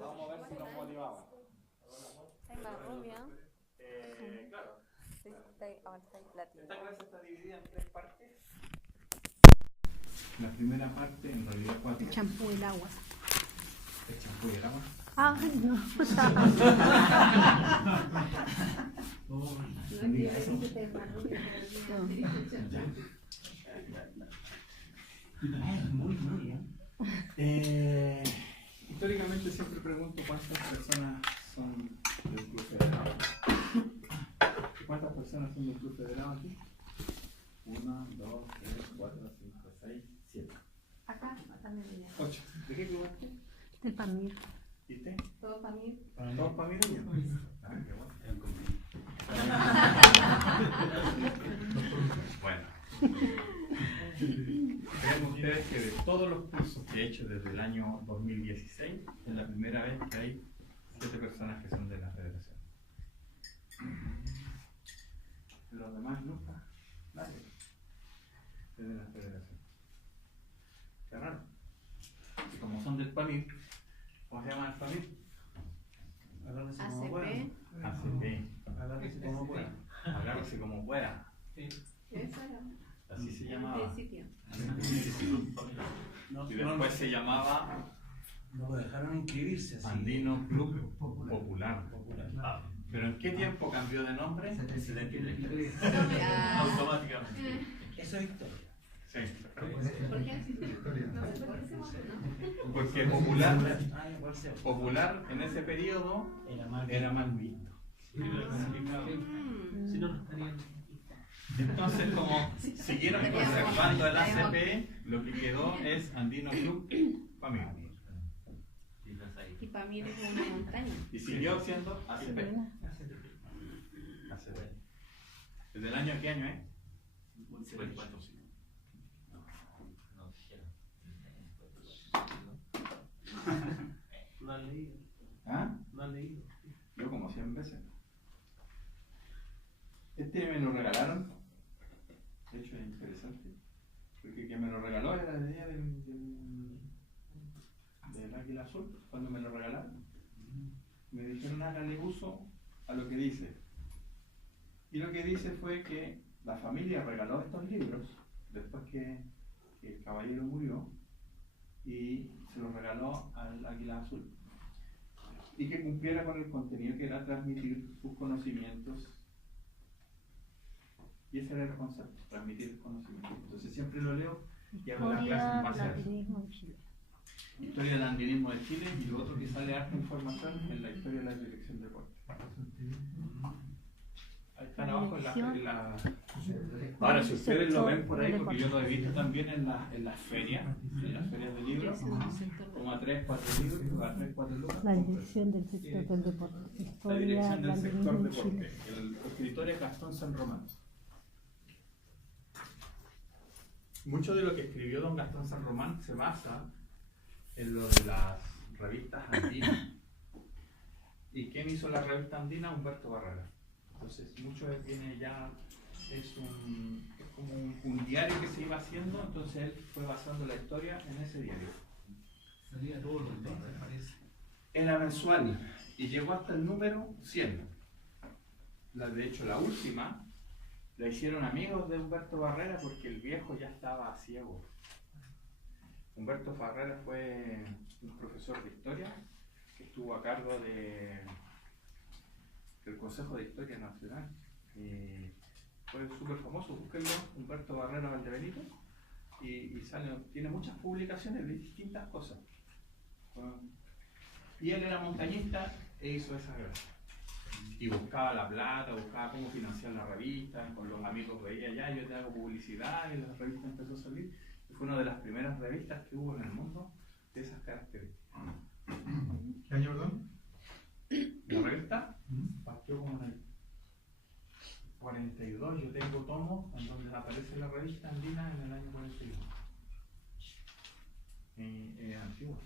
Vamos a ver si nos motivamos. Hay más rubia. Claro. Sí, ahora está ahí platino. Esta clase está dividida en 3 partes. La primera parte, en realidad, 4. El champú y el agua. El champú y el agua. Ah, no. Muy bien. Históricamente siempre pregunto cuántas personas son del Club Federado. ¿Cuántas personas son del Club Federado aquí? 1, 2, 3, 4, 5, 6, 7. Acá también viene. 8. ¿De qué club es? Del Pamir. ¿Y usted? Todo Pamir. ¿Todos para mí? Ah, qué bueno. Bueno. Crean ustedes que de todos los cursos que he hecho desde el año 2016, es la primera vez que hay 7 personas que son de la federación. Los demás nunca, nadie es de la federación. Qué raro. Y como son del PAMIR, ¿cómo se llama el PAMIR? ACP. ACP. Agárrese como pueda. Agárrese como pueda. Eso era. Así se En llamaba. principio. Y después se llamaba No lo dejaron inscribirse así. Andino Club Popular. ¿Pero en qué tiempo cambió de nombre? Automáticamente. Eso es historia. Sí. ¿Por qué? Porque popular en ese periodo era mal visto. Si no, no estarían. Entonces, como siguieron conservando el ACP, lo que quedó es Andino Club Pamir. Y Pamir es una montaña. Y siguió siendo ACP. ¿Desde el año qué año es? 54. No han leído. ¿Ah? No han leído. Yo como 100 veces. Este me lo regalaron. De hecho es interesante. Porque quien me lo regaló era la idea del águila azul. Cuando me lo regalaron, me dijeron hágale uso a lo que dice. Y lo que dice fue que la familia regaló estos libros después que el caballero murió y se los regaló al águila azul. Y que cumpliera con el contenido que era transmitir sus conocimientos. Y ese era el concepto, transmitir el conocimiento. Entonces siempre lo leo y hago las clases en base a eso. en Chile. Historia del andinismo de Chile y lo otro que sale harta información es la historia de la dirección de corte. Ahí están abajo en la... Ahora, si ustedes lo ven por ahí, porque yo lo he visto también en las ferias de libros, como a 3, 4 libros, a 3, 4 lucas. La dirección del sector del deporte. La Historia dirección del del sector andinismo en deporte. Chile. El escritor es Gastón San Román. Mucho de lo que escribió don Gastón San Román se basa en lo de las revistas andinas. ¿Y quién hizo la revista andina? Humberto Barrera. Entonces, mucho viene ya, es como un diario que se iba haciendo, entonces él fue basando la historia en ese diario. Salía todos los días, me parece. Era mensual y llegó hasta el número 100. De hecho, la última la hicieron amigos de Humberto Barrera porque el viejo ya estaba ciego. Humberto Barrera fue un profesor de historia que estuvo a cargo del Consejo de Historia Nacional. Fue súper famoso, búsquenlo, Humberto Barrera Valdebenito, y tiene muchas publicaciones de distintas cosas. Y él era montañista e hizo esa gracia. Y buscaba la plata, buscaba cómo financiar la revista, con los amigos veía ya, yo te hago publicidad, y la revista empezó a salir. Y fue una de las primeras revistas que hubo en el mundo de esas características. ¿Qué año, perdón? La revista partió como en el 42, yo tengo tomos en donde aparece la revista andina en el año 41. Antiguo.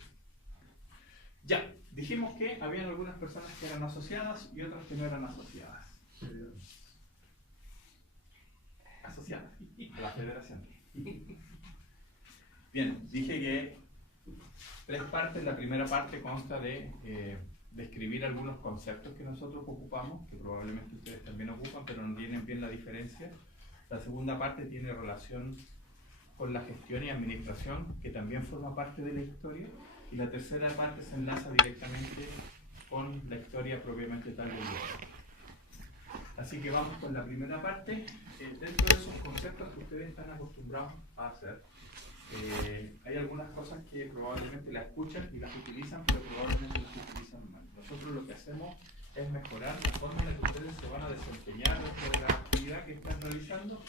Ya, dijimos que había algunas personas que eran asociadas y otras que no eran asociadas. Asociadas a la federación. Bien, dije que 3 partes. La primera parte consta de describir algunos conceptos que nosotros ocupamos, que probablemente ustedes también ocupan, pero no tienen bien la diferencia. La segunda parte tiene relación con la gestión y administración, que también forma parte de la historia. Y la tercera parte se enlaza directamente con la historia propiamente tal del libro. Así que vamos con la primera parte. Dentro de esos conceptos que ustedes están acostumbrados a hacer, hay algunas cosas que probablemente las escuchan y las utilizan, pero probablemente las utilizan mal. Nosotros lo que hacemos es mejorar la forma en la que ustedes se van a desempeñar dentro de la actividad que están realizando,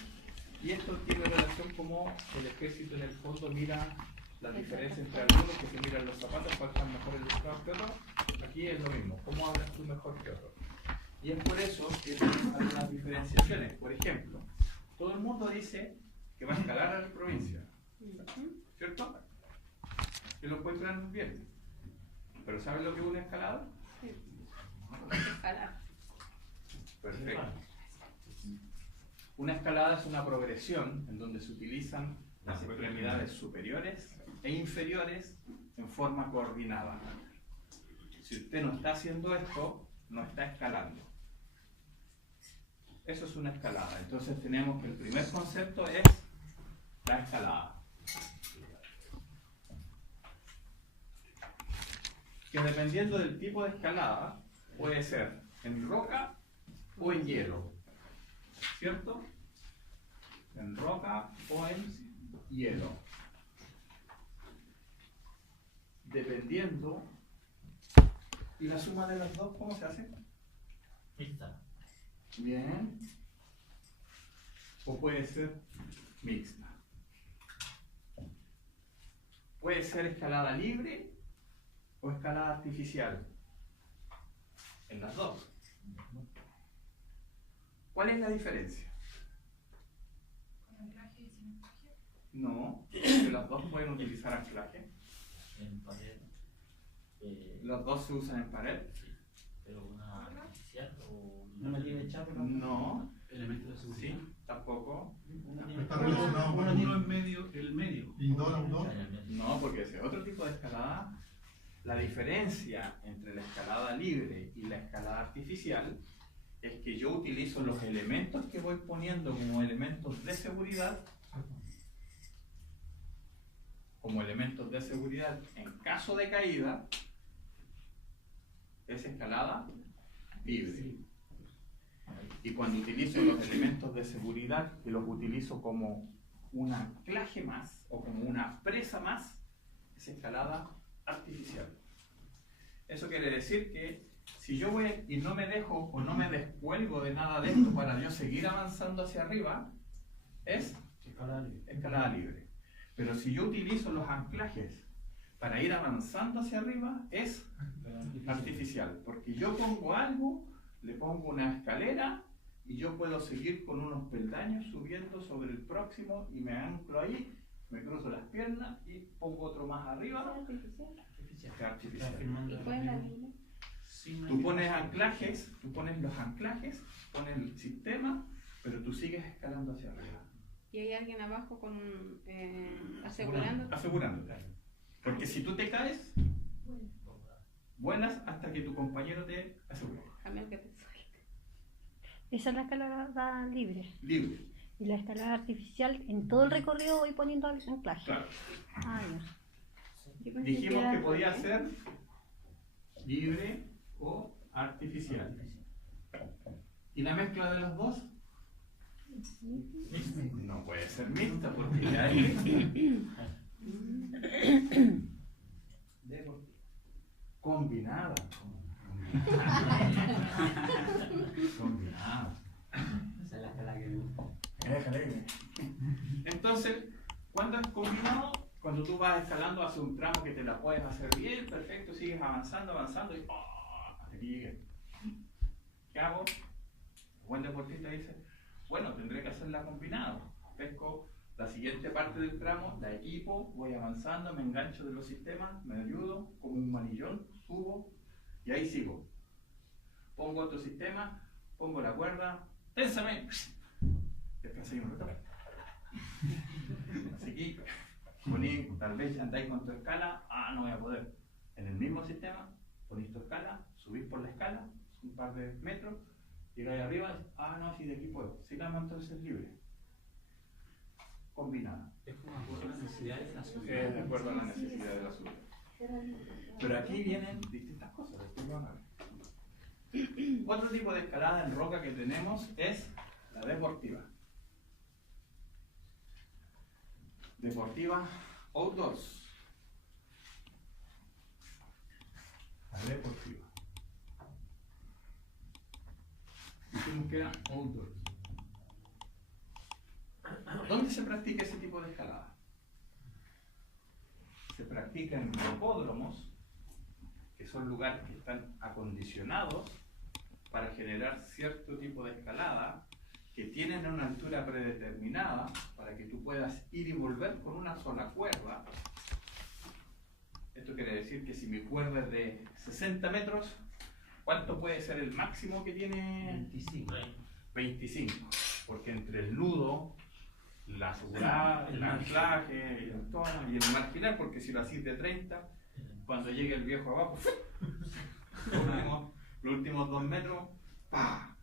y esto tiene relación como el ejército en el fondo mira la diferencia entre algunos que se miran los zapatos, cuál están mejor ilustrados que otros. Aquí es lo mismo, ¿cómo hablas tú mejor que otro? Y es por eso que tenemos algunas diferenciaciones. Por ejemplo, todo el mundo dice que va a escalar a la provincia, ¿cierto? Que lo encuentran bien. ¿Pero saben lo que es una escalada? Sí. Escalar. Perfecto. Una escalada es una progresión en donde se utilizan las extremidades superiores e inferiores en forma coordinada. Si usted no está haciendo esto, no está escalando. Eso es una escalada. Entonces tenemos que el primer concepto es la escalada. Que dependiendo del tipo de escalada, puede ser en roca o en hielo. ¿Cierto? En roca o en hielo. Dependiendo. ¿Y la suma de los dos cómo se hace? Mixta. Bien. O puede ser mixta. Puede ser escalada libre o escalada artificial. En las dos. ¿Cuál es la diferencia? ¿Anclaje y sin anclaje? No, porque las dos pueden utilizar anclaje. En pared. Los dos se usan en pared. Sí, pero una artificial o ¿No la tiene echado? No. Elemento de seguridad. Sí, tampoco. Está relacionado con Uno tiene en medio, el medio. Indoor, outdoor. No, porque ese otro tipo de escalada. La diferencia entre la escalada libre y la escalada artificial es que yo utilizo los elementos que voy poniendo como elementos de seguridad, en caso de caída. Es escalada libre. Y cuando utilizo los elementos de seguridad, que los utilizo como un anclaje más o como una presa más, es escalada artificial. Eso quiere decir que si yo voy y no me dejo o no me descuelgo de nada de esto para yo seguir avanzando hacia arriba, es escalada libre. Pero si yo utilizo los anclajes para ir avanzando hacia arriba, es artificial. Porque yo pongo algo, le pongo una escalera y yo puedo seguir con unos peldaños subiendo sobre el próximo y me anclo ahí, me cruzo las piernas y pongo otro más arriba. Es artificial. ¿Y cuál es la libre? Tú pones anclajes, tú pones los anclajes, pones el sistema, pero tú sigues escalando hacia arriba. ¿Y hay alguien abajo con asegurando? Asegurándote. Porque si tú te caes, vuelas hasta que tu compañero te asegure. A menos que te suelte. Esa es la escalada libre. Libre. Y la escalada artificial, en todo el recorrido voy poniendo anclaje. Claro. Ah, ya. Yo pensé Dijimos era que podía al revés. ser libre o artificial. ¿Y la mezcla de los dos? No puede ser mixta porque ya es combinada. Combinada. Esa es la escala que me gusta. Entonces, ¿cuándo es combinado? Cuando tú vas escalando hacia un tramo que te la puedes hacer bien, perfecto, sigues avanzando y hasta que llegues. ¿Qué hago? El buen deportista dice, bueno, tendré que hacerla combinado. Pesco la siguiente parte del tramo, la equipo, voy avanzando, me engancho de los sistemas, me ayudo como un manillón, subo y ahí sigo. Pongo otro sistema, pongo la cuerda, ténsame, descansé un rato. Así que tal vez andáis con tu escala, ah, no voy a poder. En el mismo sistema, ponís tu escala, subís por la escala, un par de metros, llegáis arriba, ah, no, si de aquí puedo. Sigamos entonces libre. Combinada. Es como acuerdo a las necesidades de la Es sociedad. de acuerdo a la necesidad de la subida. Pero aquí vienen distintas cosas, después lo van a ver. Otro tipo de escalada en roca que tenemos es la deportiva. Deportiva outdoors. La deportiva. Dijimos que era outdoors. ¿Dónde se practica ese tipo de escalada? Se practica en rocódromos, que son lugares que están acondicionados para generar cierto tipo de escalada, que tienen una altura predeterminada para que tú puedas ir y volver con una sola cuerda. Esto quiere decir que si mi cuerda es de 60 metros, ¿cuánto puede ser el máximo que tiene? 25. 25, porque entre el nudo, la asegurada, el anclaje, y el tono y el marginal, porque si lo hacís de 30, cuando llegue el viejo abajo, los últimos 2 metros, ¡pah!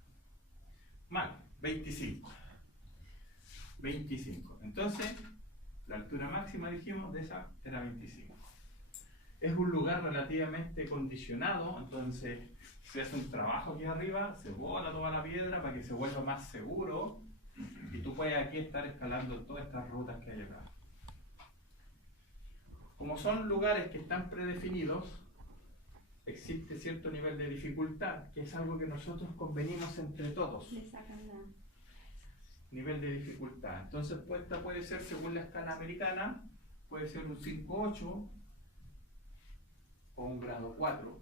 Mal, 25. 25. Entonces, la altura máxima, dijimos, de esa era 25. Es un lugar relativamente condicionado, entonces se hace un trabajo aquí arriba, se bola toda la piedra para que se vuelva más seguro y tú puedes aquí estar escalando todas estas rutas que hay acá. Como son lugares que están predefinidos, existe cierto nivel de dificultad, que es algo que nosotros convenimos entre todos. Le sacan la... Nivel de dificultad. Entonces, pues, esta puede ser, según la escala americana, puede ser un 5.8 o un grado 4,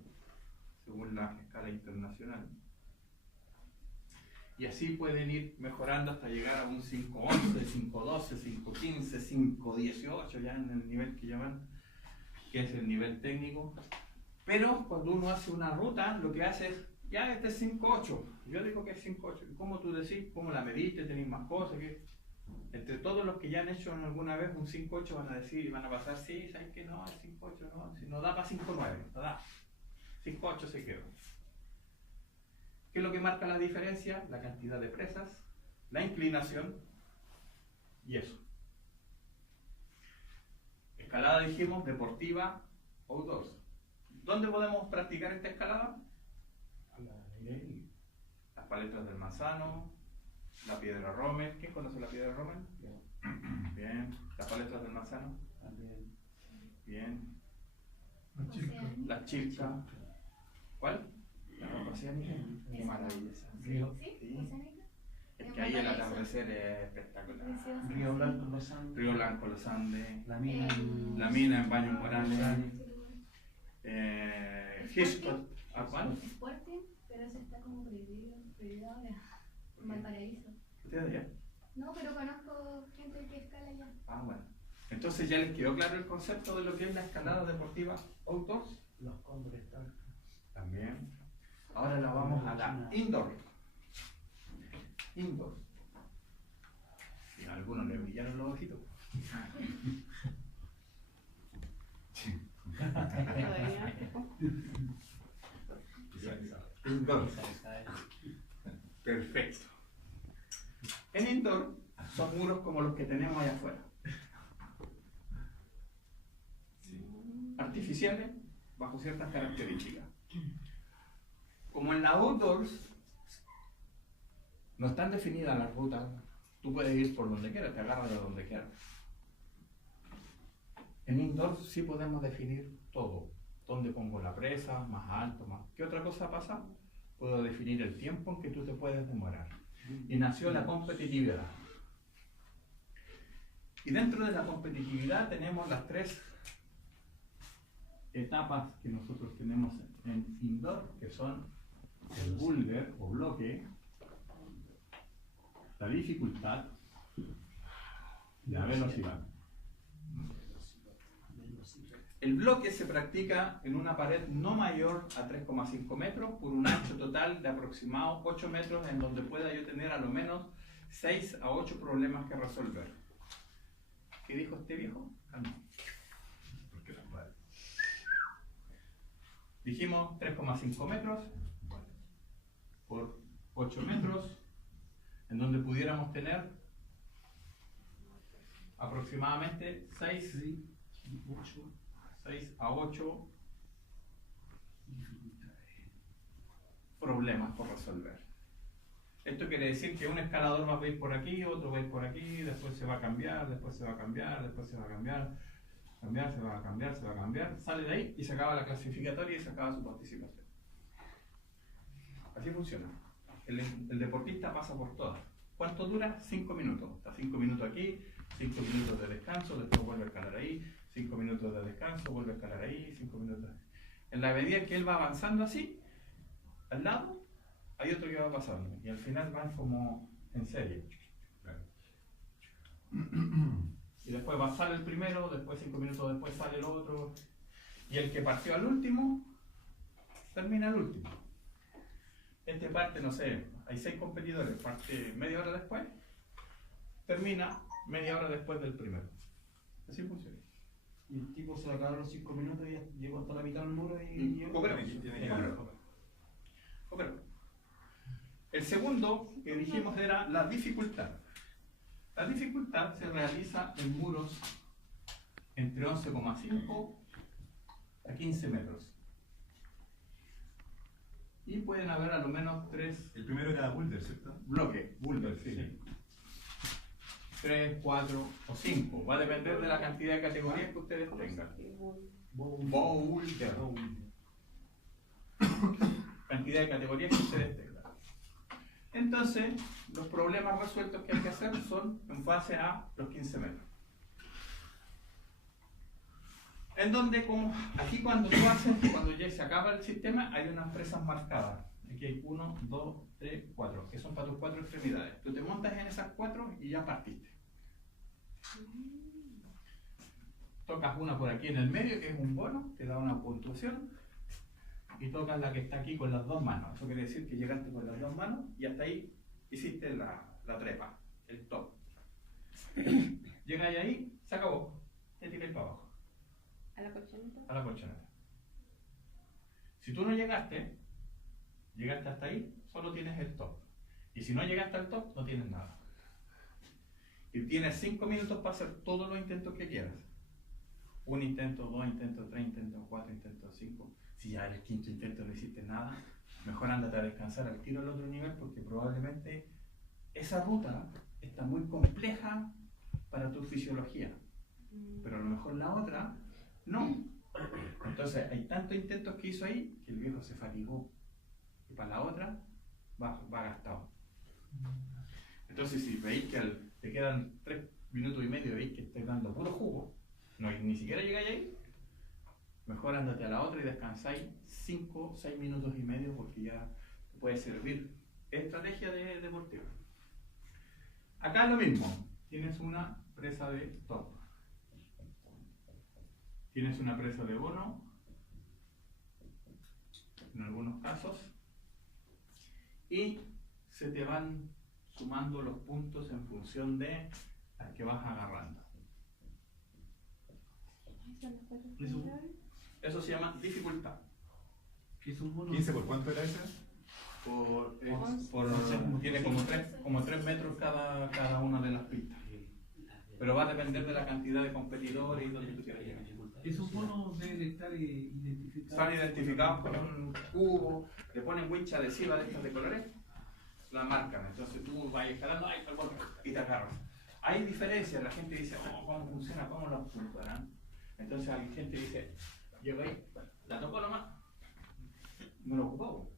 según la escala internacional. Y así pueden ir mejorando hasta llegar a un 5.11, 5.12, 5.15, 5.18, ya en el nivel que llaman, que es el nivel técnico. Pero cuando uno hace una ruta, lo que hace es, ya este es 5.8, yo digo que es 5.8. ¿Y cómo tú decís? ¿Cómo la mediste? ¿Tenéis más cosas? ¿Qué? Entre todos los que ya han hecho alguna vez un 5.8 van a decir, van a pasar, sí, ¿sabes qué? No, el 5.8 no, si no da para 5.9, no da. 5.8 se quedó. ¿Qué es lo que marca la diferencia? La cantidad de presas, la inclinación y eso. Escalada, dijimos, deportiva, outdoors. ¿Dónde podemos practicar esta escalada? Las paletas del Manzano, la piedra Rommel. ¿Quién conoce la piedra Rommel? Bien. ¿Las paletas del Manzano? También. Bien. Oceánica. La Chilca. ¿Cuál? La ropa oceánica. Qué maravilla esa. Río, ¿Sí? Sí. ¿Oceánica? Es que ahí el atardecer es espectacular. Precioso. Río Blanco, Los Andes, Río Blanco, Los Andes, La Mina, La Mina en Baños Morales, Es Hitchcock. ¿A cuál? Es fuerte, pero eso está como prohibido ahora. En Valparaíso. ¿Ustedes ya? No, pero conozco gente que escala ya. Ah, bueno. Entonces ya les quedó claro el concepto de lo que es la escalada deportiva outdoors. Los Cóndores, tal. También. Ahora la vamos a la indoor. Indoor. Y a algunos le brillaron los ojitos. Indoor. Perfecto. En indoor son muros como los que tenemos allá afuera. Artificiales bajo ciertas características. Como en la outdoors no están definidas las rutas, tú puedes ir por donde quieras, te agarras de donde quieras. En indoors sí podemos definir todo. ¿Dónde pongo la presa? Más alto, más. ¿Qué otra cosa pasa? Puedo definir el tiempo en que tú te puedes demorar. Y nació la competitividad. Y dentro de la competitividad tenemos las 3 etapas que nosotros tenemos en indoor, que son el boulder o bloque, la dificultad y la velocidad. El bloque se practica en una pared no mayor a 3,5 metros por un ancho total de aproximado 8 metros, en donde pueda yo tener a lo menos 6 a 8 problemas que resolver. ¿Qué dijo este viejo? Calma. Porque la madre. Dijimos 3,5 metros por 8 metros, en donde pudiéramos tener aproximadamente 6 a 8 problemas por resolver. Esto quiere decir que un escalador va a ir por aquí, otro va a ir por aquí, después se va a cambiar, después se va a cambiar, después se va a cambiar, se va a cambiar, sale de ahí y se acaba la clasificatoria y se acaba su participación. Así funciona. El deportista pasa por todas. ¿Cuánto dura? 5 minutos. Está 5 minutos aquí, 5 minutos de descanso, después vuelve a escalar ahí, 5 minutos de descanso, vuelve a escalar ahí, 5 minutos. En la medida que él va avanzando así, al lado hay otro que va pasando y al final van como en serie. Y después va a salir el primero, después 5 minutos después sale el otro, y el que partió al último termina al último. Este parte, no sé, hay 6 competidores, parte media hora después, termina media hora después del primero. Así funciona. Y el tipo se le acabaron los 5 minutos y ya llegó hasta la mitad del muro y Cooperó. El segundo que dijimos era la dificultad. La dificultad se realiza en muros entre 11,5 a 15 metros. Y pueden haber a lo menos 3 El primero era boulder, ¿cierto? bloques, boulder, sí. 3, 4 o 5. Va a depender de la cantidad de categorías que ustedes tengan. Boulder. Cantidad de categorías que ustedes tengan. Entonces, los problemas resueltos que hay que hacer son en base a los 15 metros. En donde, como aquí cuando tú haces, cuando ya se acaba el sistema, hay unas presas marcadas. Aquí hay 1, 2, 3, 4, que son para tus 4 extremidades. Tú te montas en esas 4 y ya partiste. Tocas una por aquí en el medio, que es un bono, te da una puntuación. Y tocas la que está aquí con las 2 manos. Eso quiere decir que llegaste con las 2 manos y hasta ahí hiciste la trepa, el top. Llegáis ahí, se acabó. Te tiráis para abajo. ¿A la colchoneta? A la colchoneta. Si tú no llegaste hasta ahí, solo tienes el top. Y si no llegaste al top, no tienes nada. Y tienes 5 minutos para hacer todos los intentos que quieras. 1 intento, 2 intentos, 3 intentos, 4 intentos, 5. Si ya en el 5.º intento no hiciste nada, mejor ándate a descansar al tiro al otro nivel, porque probablemente esa ruta está muy compleja para tu fisiología. Pero a lo mejor la otra no. Entonces hay tantos intentos que hizo ahí que el viejo se fatigó. Y para la otra va gastado. Entonces si veis que te quedan 3 minutos y medio y veis que estáis dando puro jugo, ni siquiera llegáis ahí, mejor ándate a la otra y descansáis 5 o 6 minutos y medio, porque ya te puede servir. Es estrategia de deportiva. Acá es lo mismo. Tienes una presa de top. Tienes una presa de bono, en algunos casos, y se te van sumando los puntos en función de las que vas agarrando. Eso se llama dificultad. ¿Qué es un bono? 15 por cuánto era ese? Tiene como 3 metros cada una de las pistas. Pero va a depender de la cantidad de competidores y donde tú quieras llegar. Esos bonos deben estar identificados. Están identificados con un cubo, le ponen wincha adhesiva de estas de colores, la marcan. Entonces tú vas escalando y te agarras. Hay diferencias, la gente dice, ¿cómo funciona? ¿Cómo lo puntuarán? Entonces hay gente que dice, llego ahí, la tocó nomás, no lo ocupó,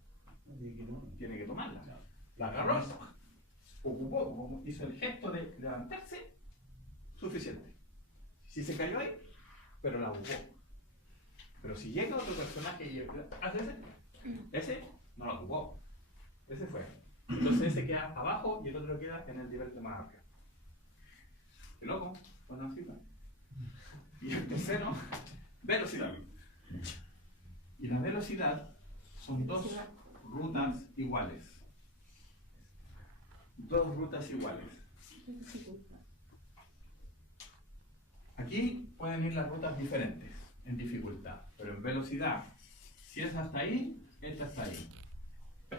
tiene que tomarla. La agarró, ocupó, hizo el gesto de levantarse, suficiente. Si se cayó ahí, pero la ocupó. Pero si llega otro personaje y hace ese no la ocupó. Ese fue. Entonces ese queda abajo y el otro queda en el nivel de más arriba. ¿Qué loco? Bueno, así no. Y el tercero, velocidad. Y la velocidad son 2 rutas iguales. 2 rutas iguales. Aquí pueden ir las rutas diferentes en dificultad, pero en velocidad, Si es hasta ahí, esta está ahí.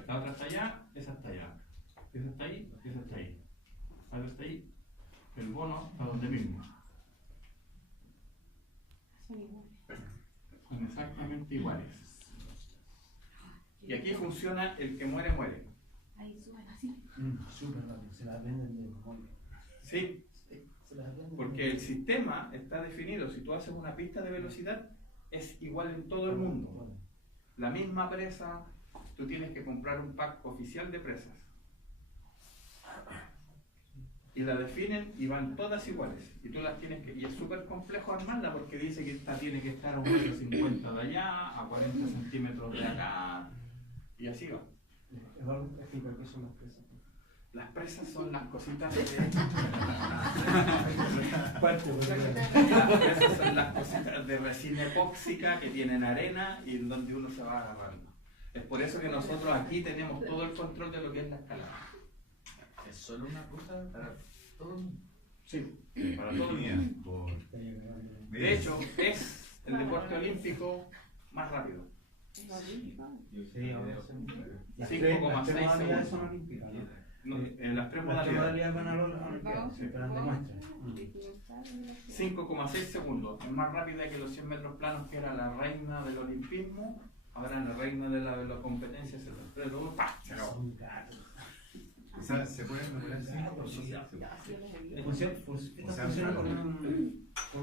La otra está allá, esa está allá. Esa está ahí, esa está ahí. La otra está ahí. El bono está donde mismo. Son iguales. Son exactamente iguales. Y aquí funciona el que muere, muere. Ahí suben así. Súper rápido, se la aprenden de memoria. Sí, Se la aprenden de porque el sistema está definido. Si tú haces una pista de velocidad, es igual en todo el mundo. La misma presa, tú tienes que comprar un pack oficial de presas. Y la definen y van todas iguales. Y tú las tienes que. Y es súper complejo armarla porque dice que esta tiene que estar a 1,50 m de allá, a 40 centímetros de acá. Y así va. Eduardo, explica qué son las presas. Las presas son las cositas de. Parte, porque- Las presas son las cositas de resina epóxica que tienen arena y en donde uno se va agarrando. Es por eso que nosotros aquí tenemos todo el control de lo que es la escalada. Es solo una cosa para todo el mundo. Sí, para todo el mundo. De hecho, es el deporte olímpico más rápido. Sí, ahora sí. Las 5,6 tres modalidades son segundos. olímpicas, ¿no? No, las tres Las tres modalidades. modalidades van a la Olimpiada, Sí. pero las demuestran. 5,6 segundos. Es más rápida que los 100 metros planos, que era la reina del olimpismo. Ahora la reina de la competencia se los 3, 2, ¡pah! Se acabó. Son caros. O sea, se pueden nombrar 5 por Sí. social. Esta funciona con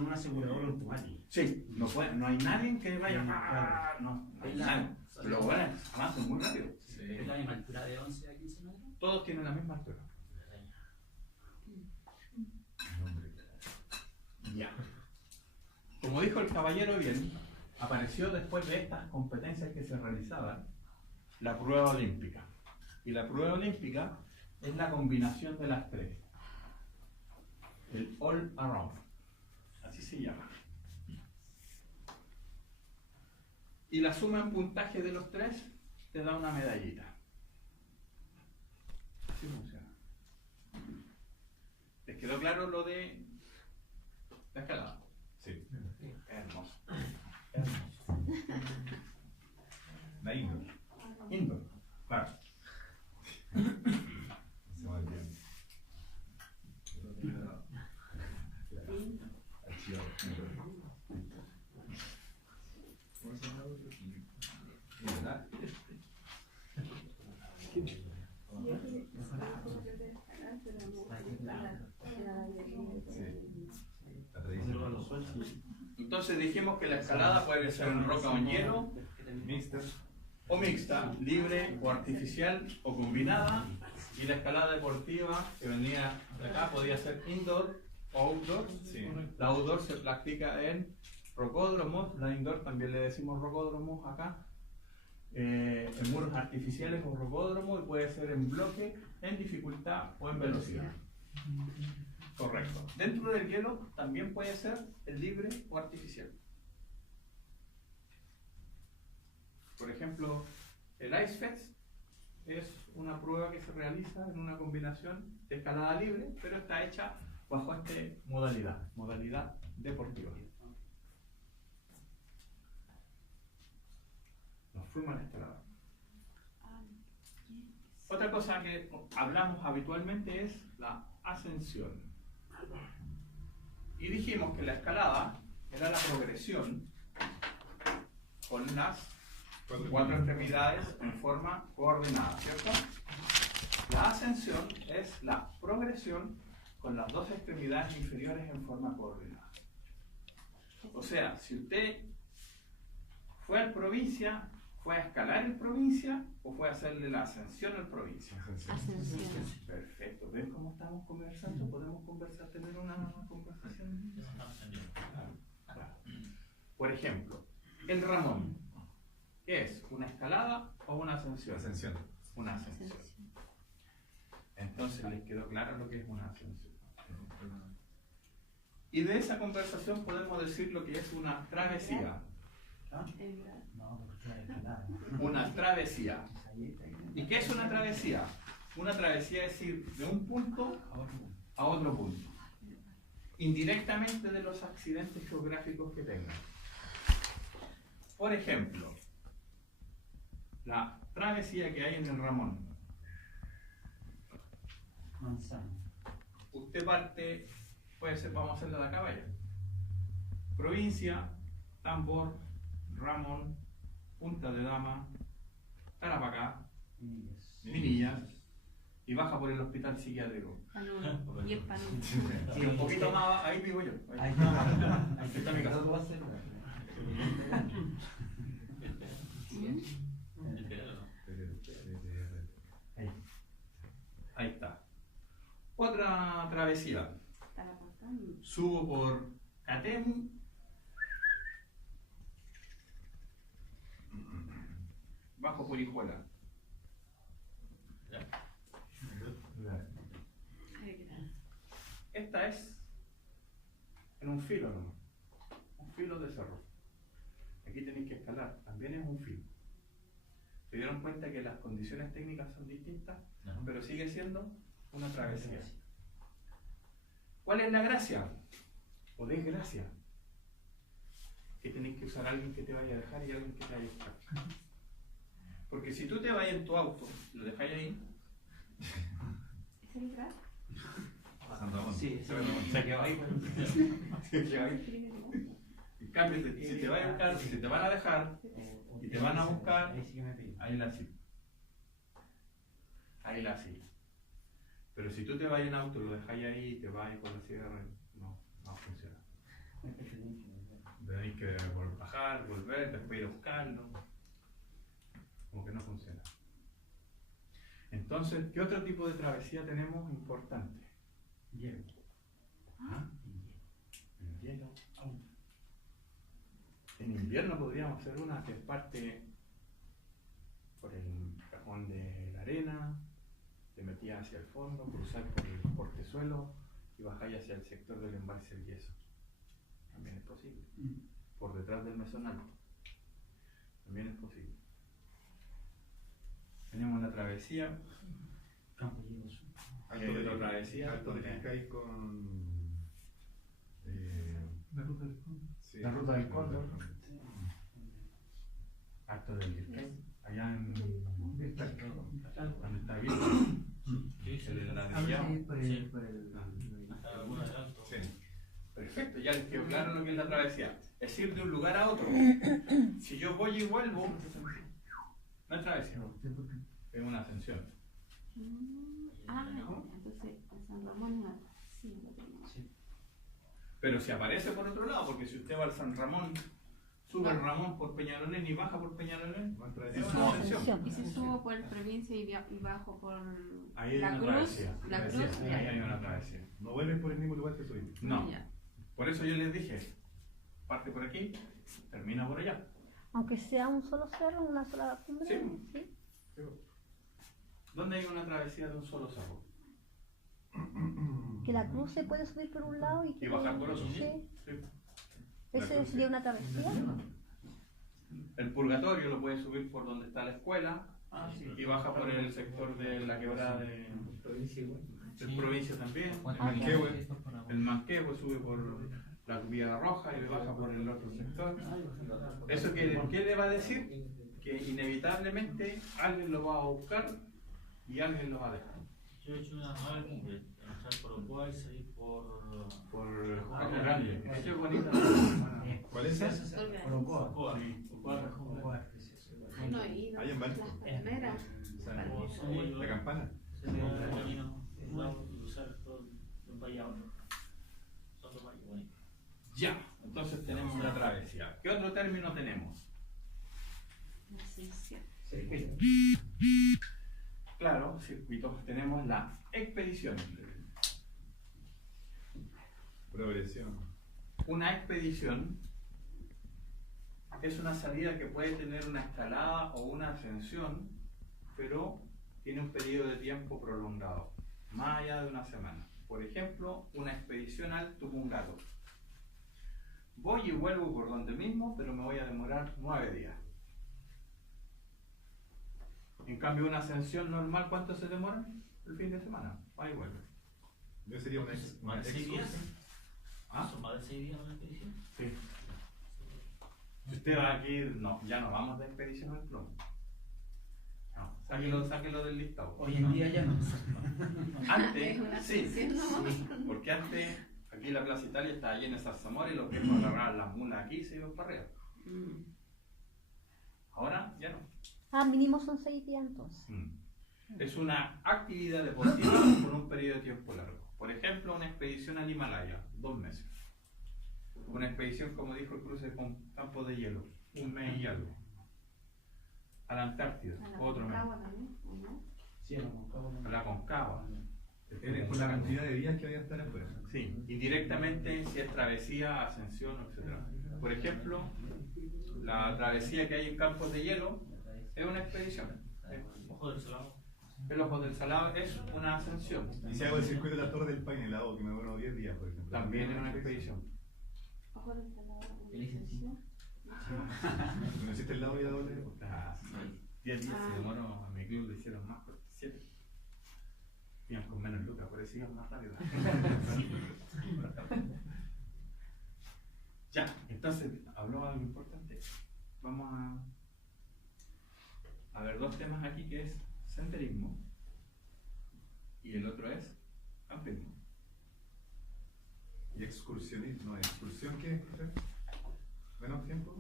un asegurador automático. Sí, no hay nadie que vaya. ¡Ah! No, no hay nadie. Pero bueno, avanzan muy rápido. ¿Es la misma altura de 11 a 15 metros? Todos tienen la misma altura. Ya. Como dijo el caballero bien, apareció después de estas competencias que se realizaban la prueba olímpica. Y la prueba olímpica es la combinación de las tres. El all around. Así se llama. Y la suma en puntaje de los tres te da una medallita. Así funciona. ¿Les quedó claro lo de la escalada? Sí. Hermoso. La indoor. Indoor. Claro. Se va bien. Archivado. ¿Verdad? La tradición. Entonces dijimos que la escalada puede ser en roca o en hielo, Mixta. o mixta, libre o artificial o combinada. Y la escalada deportiva que venía de acá podía ser indoor o outdoor. Sí. La outdoor se practica en rocódromos, la indoor también le decimos rocódromos acá. En muros artificiales o rocódromos, y puede ser en bloque, en dificultad o en velocidad. Correcto. Dentro del hielo también puede ser el libre o artificial. Por ejemplo, el Ice Fest es una prueba que se realiza en una combinación de escalada libre, pero está hecha bajo esta modalidad deportiva. Nos fuimos a la escalada. Otra cosa que hablamos habitualmente es la ascensión. Y dijimos que la escalada era la progresión con las cuatro extremidades en forma coordinada, ¿cierto? La ascensión es la progresión con las dos extremidades inferiores en forma coordinada. O sea, si usted fue al provincia, ¿fue a escalar el provincia o fue a hacerle la ascensión al provincia? Perfecto. ¿Ven cómo estamos conversando? ¿Podemos conversar, tener una conversación? Claro. Por ejemplo, el Ramón, ¿qué es? ¿Una escalada o una ascensión? Ascensión. Una ascensión. Entonces, ¿les quedó claro lo que es una ascensión? Y de esa conversación podemos decir lo que es una travesía. ¿Ah? No, porque es la escalada. Una travesía. ¿Y qué es una travesía? Una travesía es ir de un punto a otro punto, indirectamente de los accidentes geográficos que tengan. Por ejemplo, la travesía que hay en el Ramón. Manzana. Usted parte, puede ser, vamos a hacerlo de acá, vaya. Provincia, Tambor, Ramón, Punta de Dama, Tarapacá, Minillas, y baja por el hospital psiquiátrico. Panudo. Y es panudo. Y un poquito más, ahí vivo yo. Ahí está mi casa. Ahí está. Otra travesía. Subo por Catemu. Bajo por Hijuela. Esta es en un filo, ¿no? Un filo de cerro. Aquí tenéis que escalar, también es un filo. ¿Se dieron cuenta que las condiciones técnicas son distintas? Pero sigue siendo una travesía. ¿Cuál es la gracia? O desgracia. Que tenéis que usar a alguien que te vaya a dejar y alguien que te vaya a buscar. Porque si tú te vas en tu auto, lo dejáis ahí. ¿Es el crack? San Ramón. Sí, Se quedó ahí. Se quedó ahí. En cambio, si te vas a buscar, si te van a dejar y te van a buscar, ahí sí que me pillo. ahí la sí. Ahí la sí. Pero si tú te vas en auto, lo dejáis ahí y te vas con la cierre, no funciona. Tenéis que bajar, volver, después ir a buscarlo. Como que no funciona. Entonces, ¿qué otro tipo de travesía tenemos importante? Hielo. ¿Ah? El hielo. En invierno podríamos hacer una que parte por el cajón de la arena, te metías hacia el fondo, cruzar por el portezuelo y bajáis hacia el sector del embalse del yeso. También es posible. Por detrás del mesonal. También es posible. Tenemos la travesía. Campo Hielo Sur. Hay otra travesía. Alto del Quicay con. La ruta del Cóndor. Sí, La ruta del Cóndor. Cóndor. Alto del Quicay. Allá en. ¿Dónde está? Donde está bien. El ladrillado. Sí. Perfecto, ya les quedó claro lo que es la travesía. Es ir de un lugar a otro. Si yo voy y vuelvo, no es travesía, es una ascensión. Entonces San Ramón sí lo tenemos. Pero si aparece por otro lado, porque si usted va al San Ramón, sube el Ramón por Peñalolén y baja por Peñalolén, es una ascensión. Y si subo por provincia y bajo por Ahí hay la una cruz, travesía. la cruz, Ahí hay una travesía. No vuelves por el mismo lugar que subiste. No, ya. por eso yo les dije, parte por aquí, termina por allá. Aunque sea un solo cerro, una sola cumbre. Sí. ¿sí? ¿Dónde hay una travesía de un solo cerro? Que la cruz se puede subir por un lado y, que Y bajar por otro. Sí. Sí. ¿Ese sería una travesía? El purgatorio lo puede subir por donde está la escuela y baja por el sector de la quebrada de provincia también. El Manquehue sube por la Vía Roja y baja por el otro sector. ¿Eso qué le va a decir? Que inevitablemente alguien lo va a buscar y alguien lo va a dejar. Yo he hecho una nueva cumbre, entrar por Ocoa y salir por Por Grande. Eso es bonito. ¿Cuál es esa? Orocoa. Ocoa. Sí. Orocoa. No, y Ahí en Valpo. las palmeras. La campana. Se me da el camino, cruzar todo de un país a otro. Son dos países bonitos. Ya, entonces tenemos la travesía. ¿Qué otro término tenemos? Claro, circuitos. Tenemos la expedición. Progresión. Una expedición es una salida que puede tener una escalada o una ascensión, pero tiene un periodo de tiempo prolongado, más allá de una semana. Por ejemplo, una expedición al Tupungato. Voy y vuelvo por donde mismo, pero me voy a demorar 9 días. En cambio, una ascensión normal, ¿cuánto se demora? El fin de semana, va y vuelve. Yo sería una ¿Más de 6 días? ¿Ah? ¿Son más de 6 días una expedición? Sí. Si usted va aquí, no, ya no vamos de expedición al plomo. sáquelo del listado. Hoy en día ya no. Antes, Es una sí, asociación nomás. porque antes aquí la Plaza Italia estaba llena de zarzamora y los viejos agarraban las mulas aquí y se iban para arriba. Ahora ya no. Ah, mínimo son 6 días entonces. Es una actividad deportiva por un periodo de tiempo largo. Por ejemplo, una expedición al Himalaya, 2 meses. Una expedición, como dijo el cruce con campos de hielo, 1 mes y algo. A la Antártida, A la otro mes. Concagua también, ¿o no? Sí, a la Concagua. A la Concagua. Es por la cantidad de días que vaya a estar afuera. Sí, indirectamente si es travesía, ascensión, etc. Por ejemplo, la travesía que hay en campos de hielo es una expedición. Ojo del Salado. El Ojo del Salado es una ascensión. Y si hago el circuito de la Torre del Paine helado, que me demora 10 días, por ejemplo. También es una expedición. Ojo del Salado. ¿No hiciste el lado y la doble? 10 días se demoró, a mi club lo hicieron más corto, 7. Iban con menos lucas, por eso iban más rápido. Ya, entonces, habló algo importante. Vamos a ver 2 temas aquí que es senderismo y el otro es campismo. ¿Y excursionismo? ¿No? ¿Excursión qué es? ¿Menos tiempo?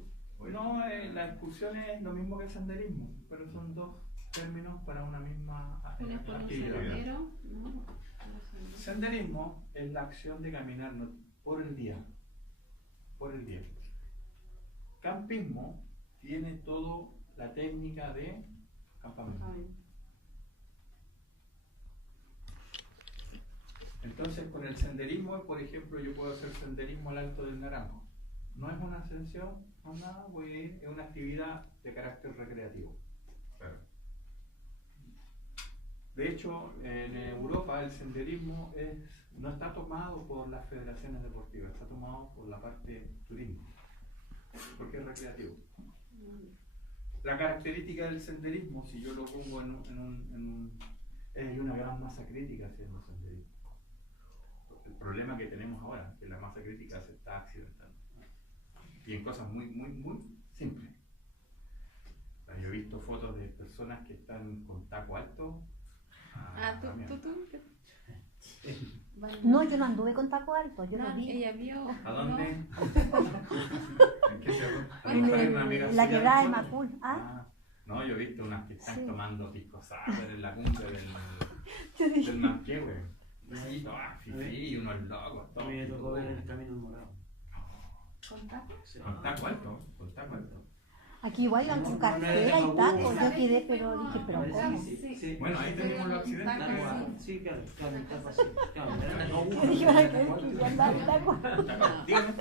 No, la excursión es lo mismo que el senderismo, pero son 2 términos para una misma Uno es por un actividad. sendero, ¿no? Senderismo es la acción de caminar por el día. Por el día. Campismo tiene toda la técnica de campamento. Entonces, con el senderismo, por ejemplo, yo puedo hacer senderismo al Alto del Naranjo. No es una ascensión, no es nada, voy a ir, es una actividad de carácter recreativo. Claro. De hecho, en Europa el senderismo no está tomado por las federaciones deportivas, está tomado por la parte turismo, porque es recreativo. La característica del senderismo, si yo lo pongo hay una gran masa crítica haciendo senderismo. El problema que tenemos ahora, que la masa crítica se está accidentando. Y en cosas muy, muy, muy simples. Yo he visto fotos de personas que están con taco alto. tú. No, yo no anduve con taco alto, yo lo No, vi. ella vio. ¿A dónde? No. ¿En qué cerro? En la quebrada de Macul. ¿Ah? No, yo he visto unas que están Sí. tomando pisco sour en la cumbre Yo dije, del Manquehue. Sí, y unos locos. A mí me tocó ver el Camino Morado. ¿Con tacos? Con taco alto, con taco alto. aquí igual iban con cartera y tacos. Yo quedé, pero dije, pero ¿cómo? Sí. Bueno, ahí tenemos los accidentes. Sí, claro, el taco así. Yo dije, ¿para qué? Que ya andaba en taco. Dígame.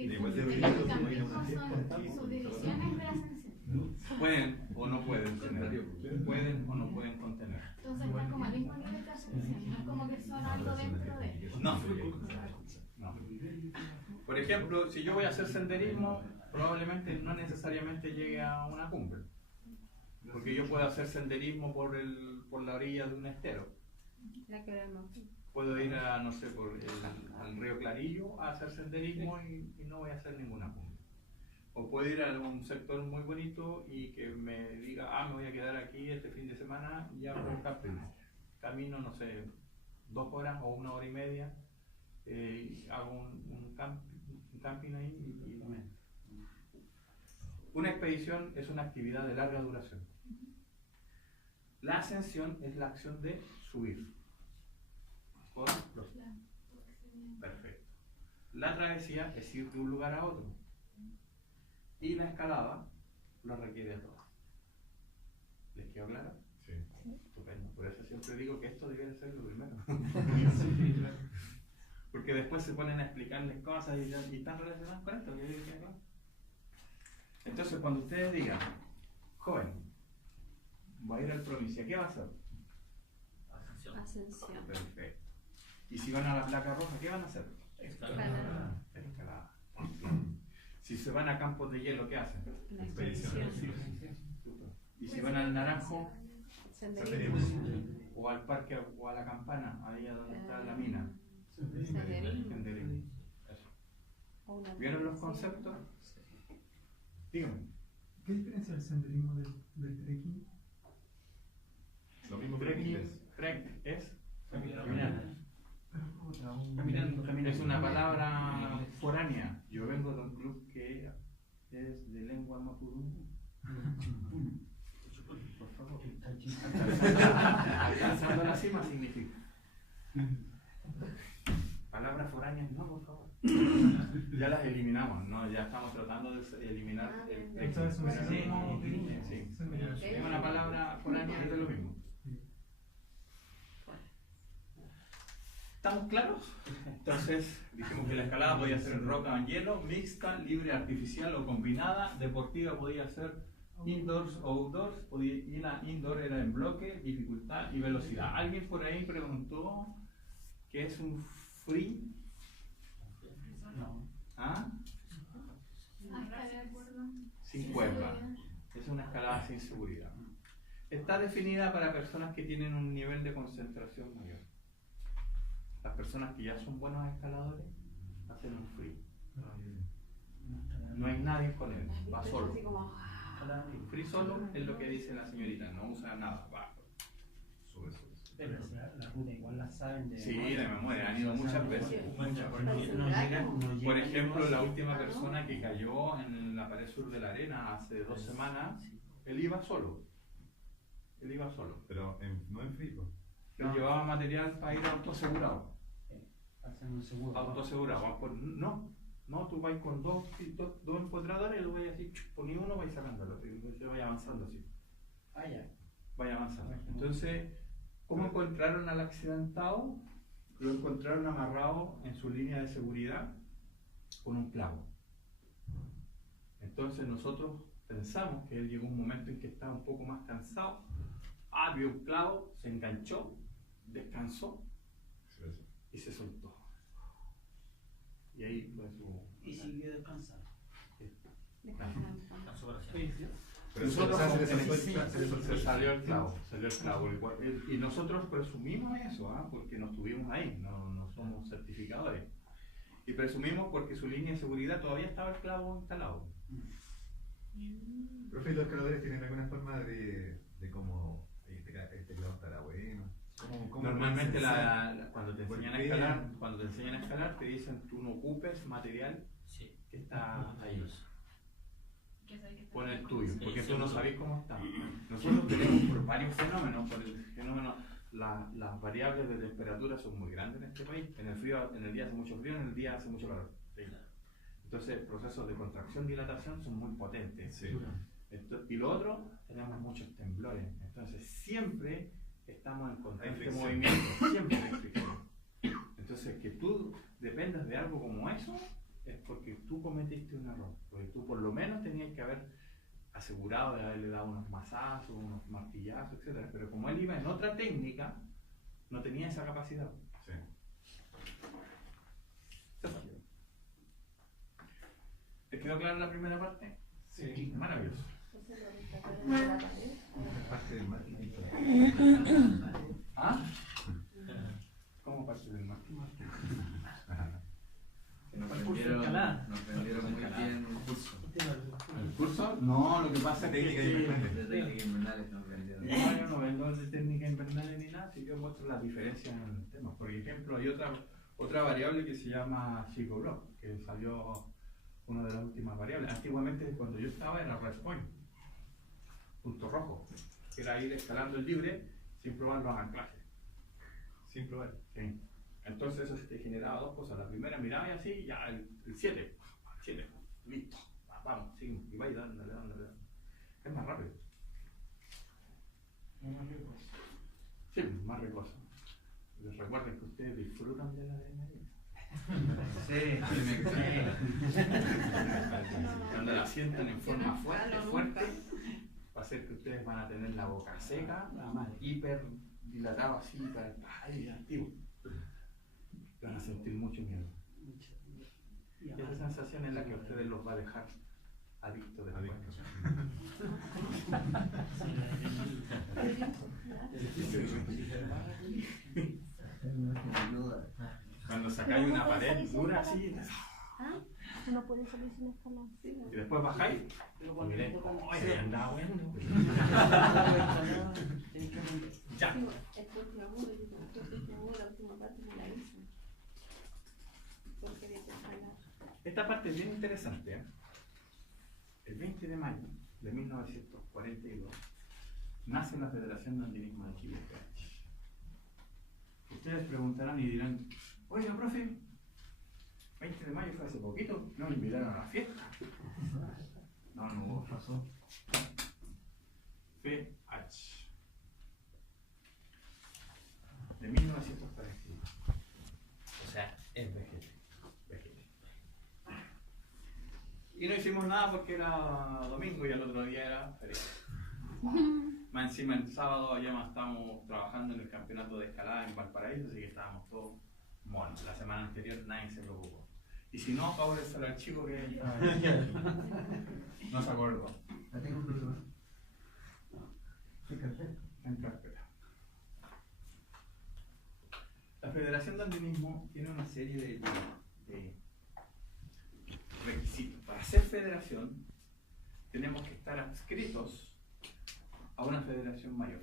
Igual de Los ruidoso, campismos no hay son subdivisiones de ascensión. Pueden o no pueden tener. Pueden o no pueden contener. Entonces están como al mismo nivel de ascensión. No es como que son algo dentro de. No. No. Por ejemplo, si yo voy a hacer senderismo, probablemente no necesariamente llegue a una cumbre. Porque yo puedo hacer senderismo por la orilla de un estero. La que vemos. Puedo ir a, no sé, al río Clarillo a hacer senderismo y no voy a hacer ninguna cumbre. O puedo ir a un sector muy bonito y que me diga, me voy a quedar aquí este fin de semana y hago un camping. Camino, no sé, 2 horas o 1 hora y media, hago un camping ahí y una expedición es una actividad de larga duración. La ascensión es la acción de subir. Por los... Perfecto. La travesía es ir de un lugar a otro. Y la escalada lo requiere a todos. ¿Les quedó claro? Sí. Estupendo. Por eso siempre digo que esto debería ser lo primero. Porque después se ponen a explicarles cosas y están relacionadas con esto. Entonces, cuando ustedes digan, joven, voy a ir al provincia, ¿qué va a hacer? Ascensión. Perfecto. Y si van a la placa roja, ¿qué van a hacer? Escalada. Escalada. Si se van a campos de hielo, ¿qué hacen? La Expedición. expedición. Y si van al Naranjo, Senderismo. o al parque, o a la Campana, ahí a donde está la mina. Senderismo. Senderismo. Eso. O una ¿Vieron los travesía. conceptos? Dígame. ¿Qué diferencia el senderismo del trekking? Lo mismo que en inglés. Trek es Caminar. Caminando. es una palabra foránea. Yo vengo de un club que es de lengua mapudungun. Por favor. Alcanzando la cima significa. Palabras foráneas, no, por favor. Ya las eliminamos, ¿no? Ya estamos tratando de eliminar el Esto es un pero no, sinónimo. sí. Es una palabra foránea, es de lo mismo. ¿Estamos claros? Entonces, dijimos que la escalada podía ser en roca o en hielo, mixta, libre, artificial o combinada, deportiva podía ser indoors o outdoors, y la indoor era en bloque, dificultad y velocidad. Alguien por ahí preguntó qué es un free. ¿Ah? Está de acuerdo. Sin cuerda. Es una escalada sin seguridad. Está definida para personas que tienen un nivel de concentración mayor. Las personas que ya son buenos escaladores hacen un free. No hay nadie con él, va solo. Free solo es lo que dice la señorita, no usa nada, va. Sube. Pero la ruta igual la saben de Sí, de memoria, han ido muchas veces. Por ejemplo, la última persona que cayó en la pared sur de la arena hace 2 semanas, él iba solo. Él iba solo. Pero no en frío. Él llevaba material para ir autoasegurado. hacen un seguro. Autoasegurado. No, tú vas con dos empotradores y lo vais así, poní uno, vais sacándolo. Y se vaya avanzando así. Ah, ya. Vaya avanzando. Entonces, ¿cómo encontraron al accidentado? Lo encontraron amarrado en su línea de seguridad con un clavo. Entonces nosotros pensamos que él llegó un momento en que estaba un poco más cansado, vio un clavo, se enganchó, descansó y se soltó. Y ahí fue su... Y siguió descansando. Descanso para siempre. Pero Nosotros se salió el clavo, y nosotros presumimos eso, porque no estuvimos ahí, no somos certificadores. Y presumimos porque su línea de seguridad todavía estaba el clavo instalado. Profe, ¿los escaladores tienen alguna forma de cómo este clavo estará bueno? Normalmente cuando te enseñan a escalar, te dicen tú no ocupes material Sí. que está ahí. Que es el que está Pon el en tuyo, condición. porque tú no sabes cómo está. Nosotros tenemos por varios fenómenos, por el fenómeno, las variables de temperatura son muy grandes en este país. En el día hace mucho frío, en el día hace mucho calor. Entonces, procesos de contracción, dilatación son muy potentes. Sí. Y lo otro, tenemos muchos temblores. Entonces, siempre estamos en constante fricción. movimiento, siempre hay fricción. Entonces, que tú dependas de algo como eso, es porque tú cometiste un error. Porque tú por lo menos tenías que haber asegurado de haberle dado unos mazazos, unos martillazos, etc. Pero como él iba en otra técnica, no tenía esa capacidad. Sí. Se falló. ¿Te quedó clara la primera parte? Sí. Maravilloso. Parte del marketing. ¿Ah? ¿Cómo parte del marketing? Nos vendieron muy bien el curso. ¿El curso? No, lo que pasa es Técnica que... invernal. De técnicas invernales nos vendieron. No, yo no vendo de técnica invernal ni nada, si yo muestro las diferencias en el tema. Por ejemplo, hay otra variable que se llama Psychoblock, que salió una de las últimas variables. Antiguamente, cuando yo estaba, era Red Point, punto rojo, que era ir escalando el libre sin probar los anclajes. Sin probar. Sí. Entonces eso te generaba dos cosas. La primera miraba y así, ya el 7, listo, vamos, seguimos, y vais dándole. Es más rápido. Sí, más ricoso. Les recuerden que ustedes disfrutan de la adrenalina. Sí. Cuando la sientan en forma fuerte, va a ser que ustedes van a tener la boca seca, hiper dilatado así, activo. Van a sentir mucho miedo. Y esa sensación es la que a ustedes los va a dejar adictos de la Cuando sacáis una pared dura así, uno puede salir sin escalar. Y después bajáis. Pero cuando Miren, tocan- oye, andaba bueno. Tenés que aprender. Ya. Este último muro, la última parte me la hice. Porque había que escalar. Esta parte es bien interesante. ¿Eh? El 20 de mayo de 1942 nace la Federación de Andinismo de Chile. Ustedes preguntarán y dirán, oiga, profe, 20 de mayo fue hace poquito, no me invitaron a la fiesta. No, no hubo razón. FH de 1941. O sea, es vejete. Y no hicimos nada porque era domingo y el otro día era feriado. Más encima el sábado ya estábamos trabajando en el campeonato de escalada en Valparaíso, así que estábamos todos monos. La semana anterior nadie se preocupó. Y si no, favorece al archivo que no se acordó. Ya tengo un problema. En carpeta. La Federación de Andinismo tiene una serie de requisitos. Para ser federación tenemos que estar adscritos a una federación mayor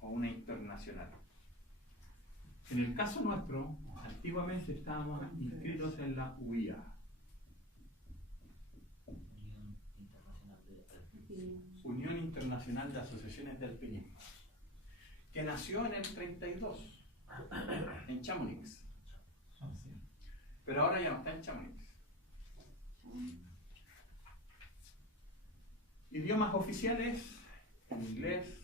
o una internacional. En el caso nuestro, antiguamente estábamos inscritos en la UIA, Unión Internacional de Asociaciones de Alpinismo, que nació en el 32 en Chamonix, pero ahora ya no está en Chamonix. Idiomas oficiales: el inglés,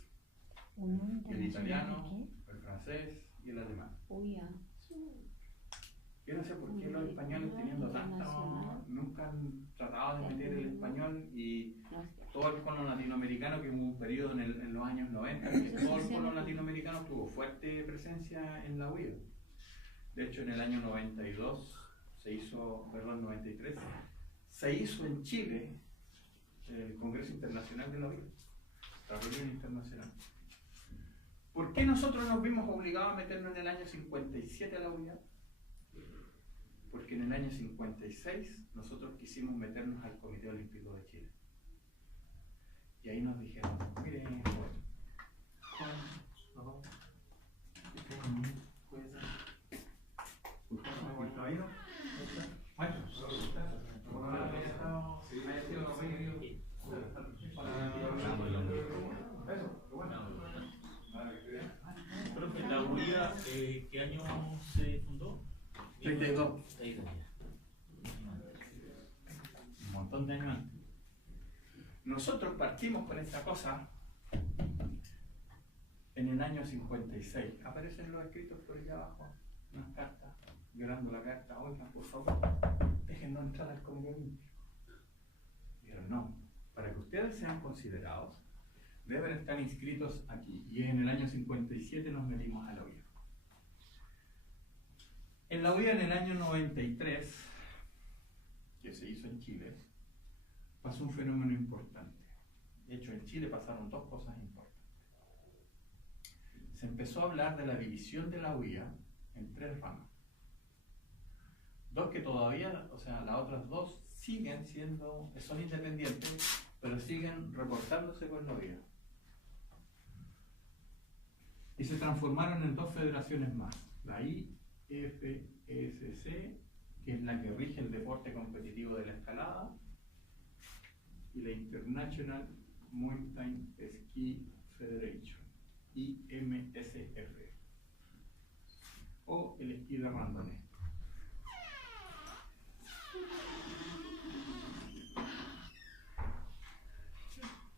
Unión el italiano, Internacional el francés y el alemán. Uy, ya. Yo no sé por qué los españoles, teniendo tanto, nunca han tratado de meter el español, y todo el cono latinoamericano, que hubo un periodo en los años 90, que todo el cono latinoamericano tuvo fuerte presencia en la UIA. De hecho, en el año 92 se hizo, perdón, 93, se hizo en Chile el Congreso Internacional de la UIA, la reunión internacional. ¿Por qué nosotros nos vimos obligados a meternos en el año 57 a la UIA? Porque en el año 56 nosotros quisimos meternos al Comité Olímpico de Chile. Y ahí nos dijeron, miren, Profe, la UIA, ¿qué año se fundó? 32. 32. Un montón de años antes. Nosotros partimos con esta cosa en el año 56. Aparecen los escritos por allá abajo, unas cartas, violando la carta. Oigan, por favor, déjennos entrar al Comité Olímpico. Dijeron, no, para que ustedes sean considerados, deben estar inscritos aquí. Y en el año 57 nos metimos a la UIA. En la UIA, en el año 93, que se hizo en Chile, pasó un fenómeno importante. De hecho, en Chile pasaron dos cosas importantes. Se empezó a hablar de la división de la UIA en tres ramas. Dos que todavía, o sea, las otras dos siguen siendo, son independientes, pero siguen reportándose con la UIA. Y se transformaron en dos federaciones más. La IFSC, que es la que rige el deporte competitivo de la escalada, y la International Mountain Ski Federation, IMSF, o el esquí de randoneo.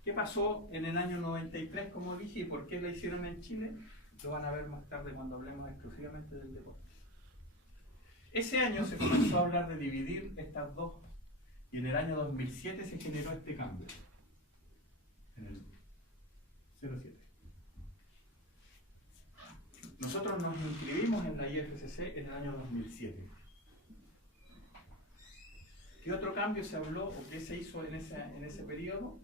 ¿Qué pasó en el año 93, como dije, y por qué la hicieron en Chile? Lo van a ver más tarde cuando hablemos exclusivamente del deporte. Ese año se comenzó a hablar de dividir estas dos, y en el año 2007 se generó este cambio, en el 07. Nosotros nos inscribimos en la IFSC en el año 2007. ¿Qué otro cambio se habló o qué se hizo en ese periodo?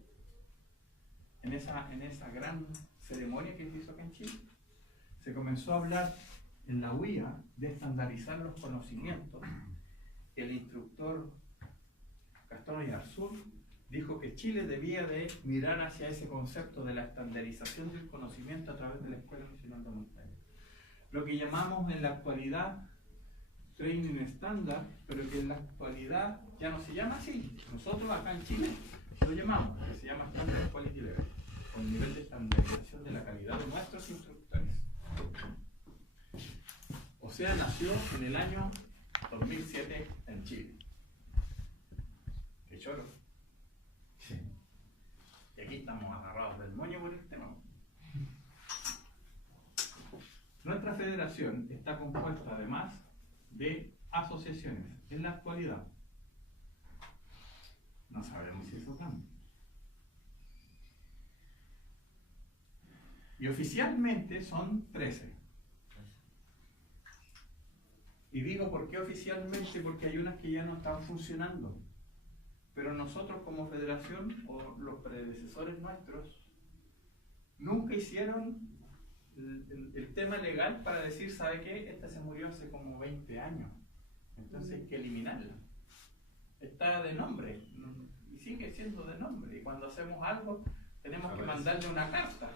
En esa gran ceremonia que se hizo acá en Chile, se comenzó a hablar en la UIA de estandarizar los conocimientos que el instructor y Arzul, dijo que Chile debía de mirar hacia ese concepto de la estandarización del conocimiento a través de la Escuela Nacional de Montaña. Lo que llamamos en la actualidad training estándar, pero que en la actualidad ya no se llama así. Nosotros acá en Chile lo llamamos, que se llama Standard Quality Level, con nivel de estandarización de la calidad de nuestros instructores. O sea, nació en el año 2007 en Chile. ¡Qué choro! Sí. Y aquí estamos agarrados del moño por el tema. Nuestra federación está compuesta además de asociaciones. En la actualidad no sabemos si eso cambia. Y oficialmente son 13. Y digo por qué oficialmente, porque hay unas que ya no están funcionando. Pero nosotros como federación, o los predecesores nuestros, nunca hicieron el tema legal para decir, ¿sabe qué? Esta se murió hace como 20 años. Entonces hay que eliminarla. Está de nombre, y sigue siendo de nombre. Y cuando hacemos algo, tenemos que mandarle una carta.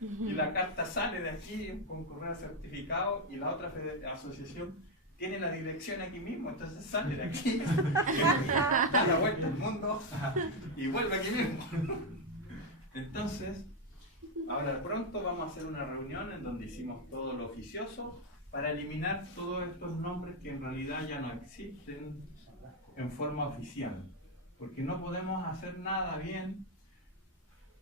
Y la carta sale de aquí con correo certificado, y la otra asociación tiene la dirección aquí mismo, entonces sale de aquí, da la vuelta al mundo y vuelve aquí mismo. Entonces, ahora pronto vamos a hacer una reunión en donde hicimos todo lo oficioso para eliminar todos estos nombres que en realidad ya no existen en forma oficial, porque no podemos hacer nada bien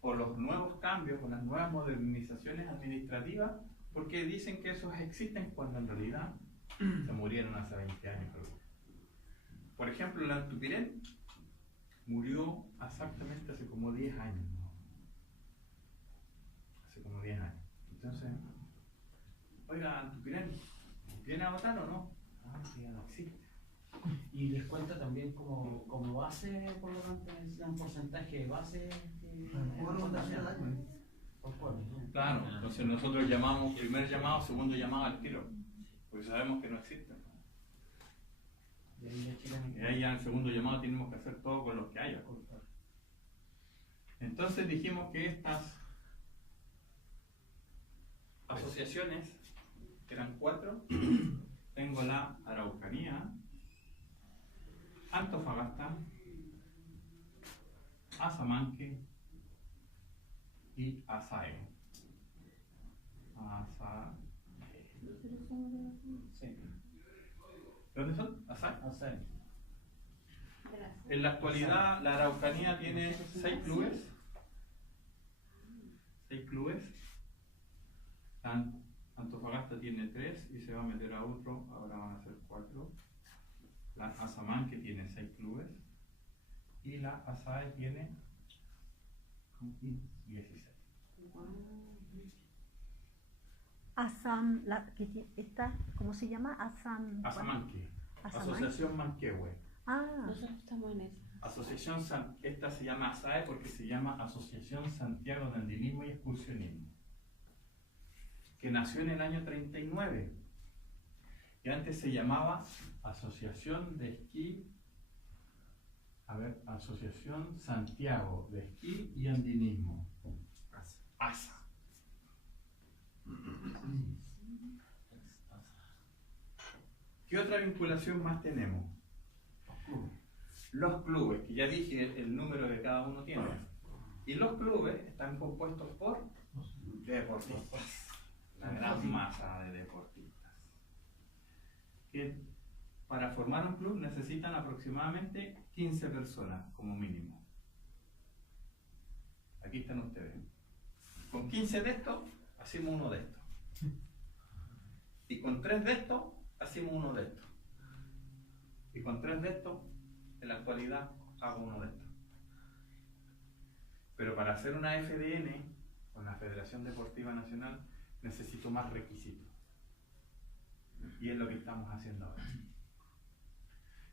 por los nuevos cambios, por las nuevas modernizaciones administrativas, porque dicen que esos existen cuando en realidad se murieron hace 20 años. Por ejemplo, el Antupirén murió exactamente hace como 10 años. ¿No? Hace como 10 años. Entonces, oiga, Antupirén, ¿viene a votar o no? Ah, sí, ya no existe. Y les cuenta también como base, por lo tanto, es un porcentaje de base. Claro, entonces nosotros llamamos primer llamado, segundo llamado al tiro, porque sabemos que no existen. Y ahí ya en el segundo llamado tenemos que hacer todo con los que haya. Entonces dijimos que estas asociaciones, que eran 4, tengo la Araucanía, Antofagasta, Azamanque y Asae. Sí. ¿Dónde son? Asae. Asae. En la actualidad la Araucanía tiene 6 clubes. 6 clubes. Antofagasta tiene 3 y se va a meter a otro, ahora van a ser 4. La Azamanque tiene 6 clubes. Y la Asae tiene 16. Asam, esta, ¿cómo se llama? Azamanque. Azamanque. Asociación Manquehue. Ah, Nosotros estamos en eso. Asociación esta se llama ASAE porque se llama Asociación Santiago de Andinismo y Excursionismo, que nació en el año 39 y antes se llamaba Asociación de Esquí, Asociación Santiago de Esquí y Andinismo, ASA. ¿Qué otra vinculación más tenemos? Los clubes, que ya dije el número que cada uno tiene. Y los clubes están compuestos por deportistas, la gran masa de deportistas. Que para formar un club necesitan aproximadamente 15 personas como mínimo. Aquí están ustedes. Con 15 de estos, hacemos uno de estos. Y con 3 de estos, hacemos uno de estos. Y con 3 de estos, en la actualidad, hago uno de estos. Pero para hacer una FDN, con la Federación Deportiva Nacional, necesito más requisitos. Y es lo que estamos haciendo ahora.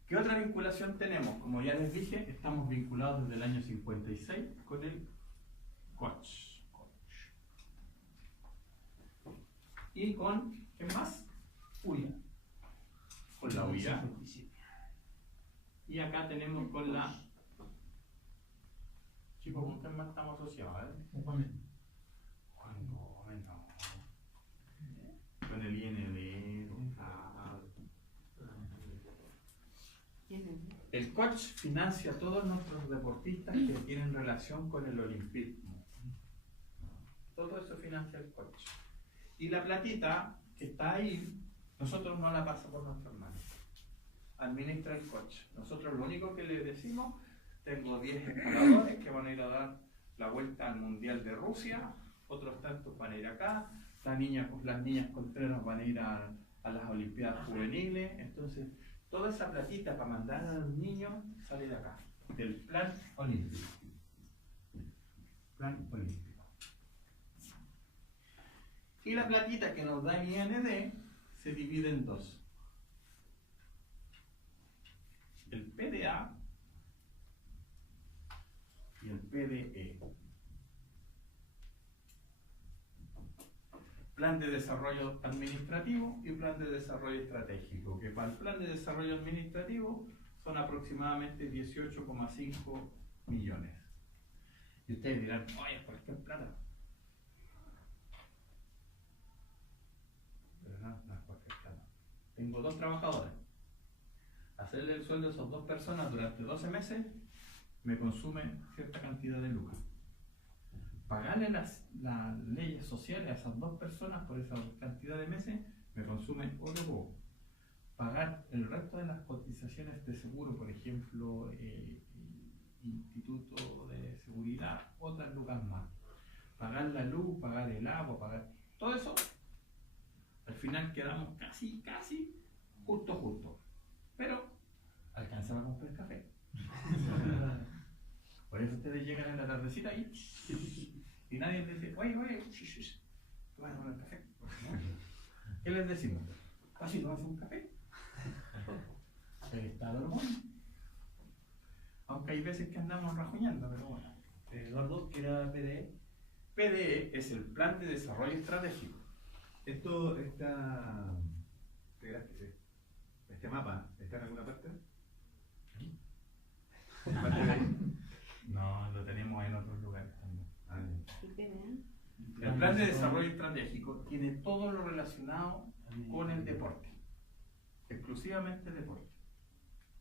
¿Qué otra vinculación tenemos? Como ya les dije, estamos vinculados desde el año 56 con el coach. Y con, ¿qué más? UIA. Con la UIA. Y acá tenemos con la... Chicos, ¿con quién más estamos asociados? Juan Gómez, no. Con el IND, El coach financia a todos nuestros deportistas que tienen relación con el olimpismo. Todo eso financia el coach. Y la platita que está ahí, nosotros no la pasamos por nuestras manos. Administra el coach. Nosotros lo único que le decimos, tengo 10 escaladores que van a ir a dar la vuelta al Mundial de Rusia, otros tantos van a ir acá, las niñas Contreras van a ir a las Olimpiadas Juveniles, entonces toda esa platita para mandar a los niños sale de acá, del plan olímpico. Plan olímpico. Y la platita que nos da el IND se divide en dos. El PDA y el PDE. Plan de desarrollo administrativo y plan de desarrollo estratégico, que para el plan de desarrollo administrativo son aproximadamente 18,5 millones. Y ustedes dirán, oye, ¿por qué plata? Pero no es cualquier plata. Tengo 2 trabajadores. Hacerle el sueldo a esas 2 personas durante 12 meses me consume cierta cantidad de lucas. Pagarle las leyes sociales a esas 2 personas por esa cantidad de meses me consume otro poco. Pagar el resto de las cotizaciones de seguro, por ejemplo, Instituto de Seguridad, otras lucas más. Pagar la luz, pagar el agua, pagar todo eso. Al final quedamos casi justo. Pero alcanzaba a comprar café. Por eso ustedes llegan en la tardecita y nadie les dice, oye, ¿tú vas a tomar café? ¿Qué les decimos? ¿Así tomas un café? El Estado lo pone. Aunque hay veces que andamos rajuñando, pero bueno. Eduardo, ¿qué era PDE? PDE es el Plan de Desarrollo Estratégico. Este mapa, ¿está en alguna parte? No, lo tenemos en otros lugares también. ¿Y PDA? El Plan de Desarrollo Estratégico tiene todo lo relacionado con el deporte. Exclusivamente deporte.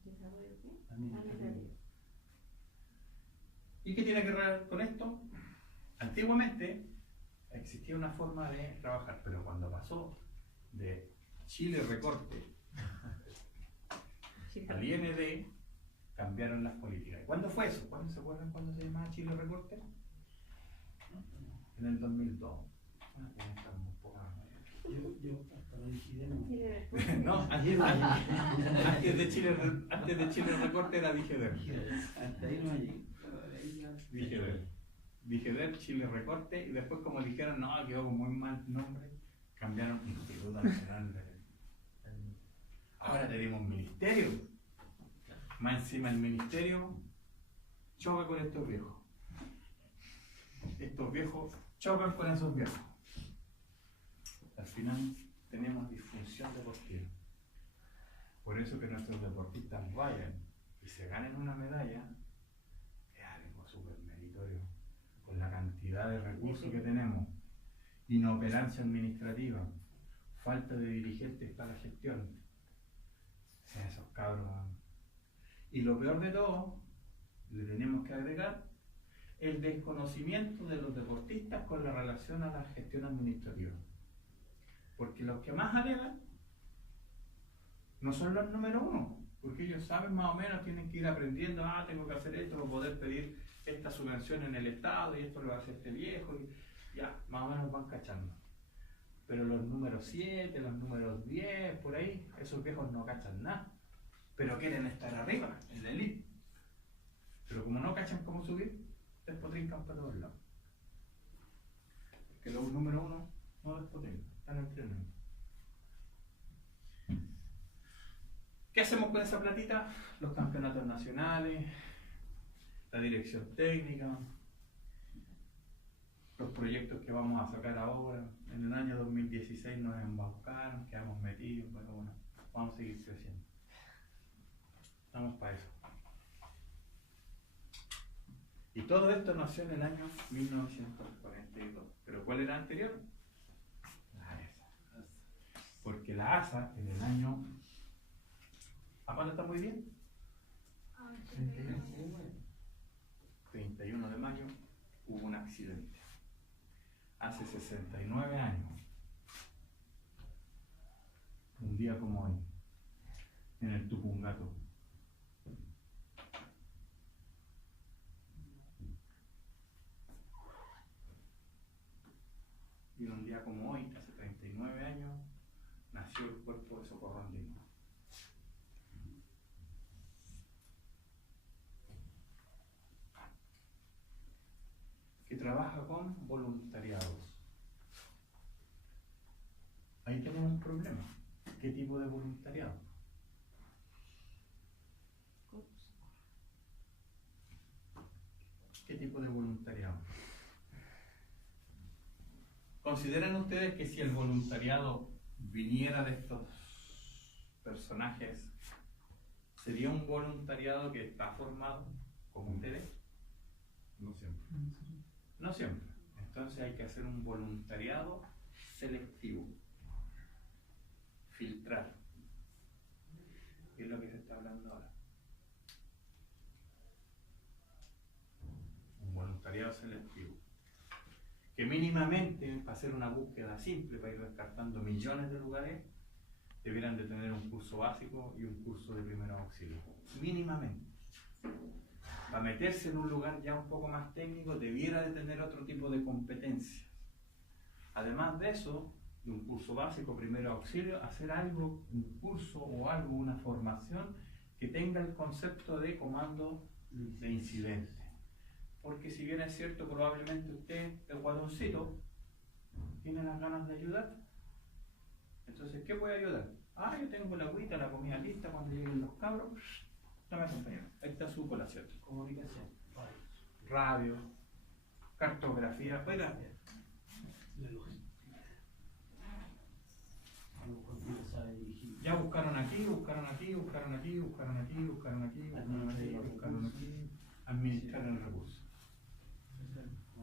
¿Desarrollo qué? Administrativo. ¿Y qué tiene que ver con esto? Antiguamente existía una forma de trabajar, pero cuando pasó de Chile Recorte al IND, cambiaron las políticas. ¿Cuándo fue eso? ¿Cuándo se acuerdan cuándo se llamaba Chile Recorte? En el 2002. Yo hasta lo dijimos. No, antes de Chile Recorte era Digeder. Hasta ahí no llegué. Digeder, Chile Recorte, y después como dijeron, no, quedó con muy mal nombre, cambiaron Instituto Nacional de... Ahora tenemos un ministerio. Más encima el ministerio choca con estos viejos. Estos viejos chocan con esos viejos. Al final tenemos disfunción deportiva. Por eso que nuestros deportistas vayan y se ganen una medalla es algo súper meritorio. Con la cantidad de recursos que tenemos, inoperancia administrativa, falta de dirigentes para la gestión. O sea, esos cabros. Y lo peor de todo, le tenemos que agregar el desconocimiento de los deportistas con la relación a la gestión administrativa. Porque los que más alegan no son los número 1, porque ellos saben más o menos, tienen que ir aprendiendo, tengo que hacer esto para poder pedir esta subvención en el Estado y esto lo va a hacer este viejo, y ya, más o menos van cachando. Pero los números 7, los números 10, por ahí, esos viejos no cachan nada, pero quieren estar arriba, en la elite. Pero como no cachan cómo subir, despotrincan para todos lados. Porque los número 1 no despotrincan, están entrenando. ¿Qué hacemos con esa platita? Los campeonatos nacionales, la dirección técnica, los proyectos que vamos a sacar ahora. En el año 2016 nos embaucaron, quedamos metidos, pero bueno, vamos a seguir creciendo. Estamos para eso. Y todo esto nació en el año 1942. ¿Pero cuál era anterior? La ASA. Porque la ASA en el año... ¿A cuándo está muy bien? 31 de mayo hubo un accidente. Hace 69 años, un día como hoy, en el Tupungato. Y en un día como hoy, hace 39 años, nació el Cuerpo de Socorro Andino. Que trabaja con voluntariados. Ahí tenemos un problema. ¿Qué tipo de voluntariado? ¿Qué tipo de voluntariado? ¿Consideran ustedes que si el voluntariado viniera de estos personajes, sería un voluntariado que está formado como ustedes? No siempre. No siempre. Entonces hay que hacer un voluntariado selectivo. Filtrar. ¿Qué es lo que se está hablando ahora? Un voluntariado selectivo. Que mínimamente, para hacer una búsqueda simple, para ir descartando millones de lugares, debieran de tener un curso básico y un curso de primeros auxilios. Mínimamente. Para meterse en un lugar ya un poco más técnico, debiera de tener otro tipo de competencias. Además de eso, de un curso básico, primero auxilio, hacer algo, un curso o algo, una formación que tenga el concepto de comando de incidente. Porque si bien es cierto, probablemente usted, el guadoncito, tiene las ganas de ayudar. Entonces, ¿qué puede ayudar? Ah, yo tengo la agüita, la comida lista, cuando lleguen los cabros, dame compañero, ahí está su colación. Comunicación. Radio, cartografía, oiga, ya buscaron aquí, buscaron aquí, buscaron aquí, buscaron aquí, buscaron aquí, buscaron aquí, buscaron aquí, administrar el recurso.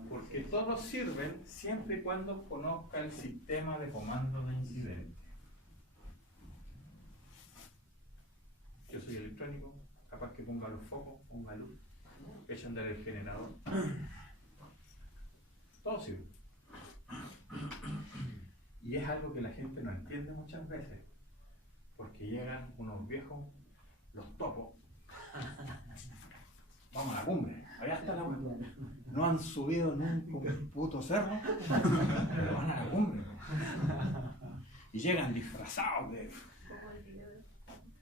Porque todos sirven siempre y cuando conozca el sistema de comando de incidente. Yo soy electrónico, capaz que ponga los focos, ponga luz, eche a andar el generador. Todo sirve. Y es algo que la gente no entiende muchas veces, porque llegan unos viejos, los topos. Vamos a la cumbre, allá está la cumbre. No han subido nunca un puto cerro, pero van a la cumbre. Y llegan disfrazados de...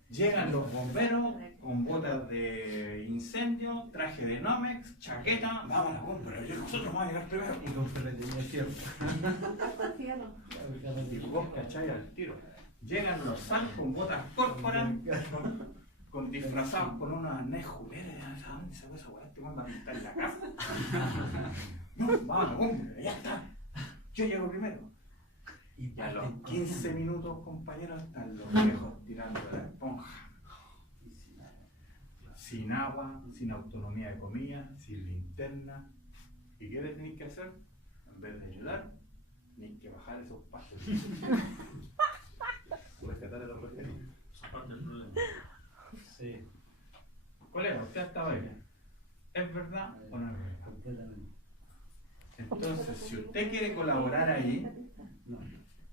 Llegan los bomberos con botas de incendio, traje de Nomex, chaqueta, vamos a la cumbre, nosotros vamos a llegar primero. Y con ferretería cierto. Y vos cachai al tiro. Llegan los SAN con botas corporal, con disfrazados con unos arnés juguetes. ¿Dónde sacó esa weá? ¿Te van a pintar la casa? No, vamos a la cumbre, ya está. Yo llego primero. Y a los 15 minutos, compañeros, están los viejos tirando de la esponja. Sin agua, sin autonomía de comida, sin linterna. ¿Y qué le tenéis que hacer? En vez de ayudar, tenéis que bajar esos pasos. Rescatar a los referentes. Esa parte del problema. Sí. Colega, usted estaba ahí. ¿Es verdad o no es verdad? Completamente. Entonces, si usted quiere colaborar ahí, No,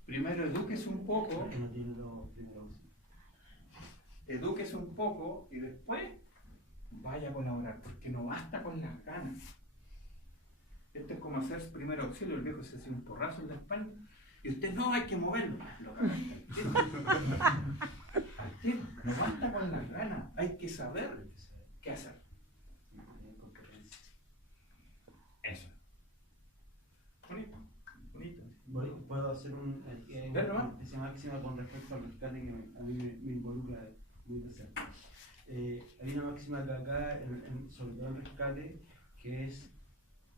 primero edúquese un poco, porque no tiene los primeros auxilios. edúquese un poco y después vaya a colaborar, porque no basta con las ganas. Esto es como hacer primer auxilio, el viejo se hace un porrazo en la espalda y usted no, hay que moverlo. Lo cagaste al tiro. Al tiro. No basta con las ganas, hay que saber qué hacer. Eso. Bonito, bonito. Puedo hacer Dale nomás. una especie máxima con respecto al rescate que a mí me involucra muy de cerca. Hay una máxima que acá, sobre todo el rescate, que es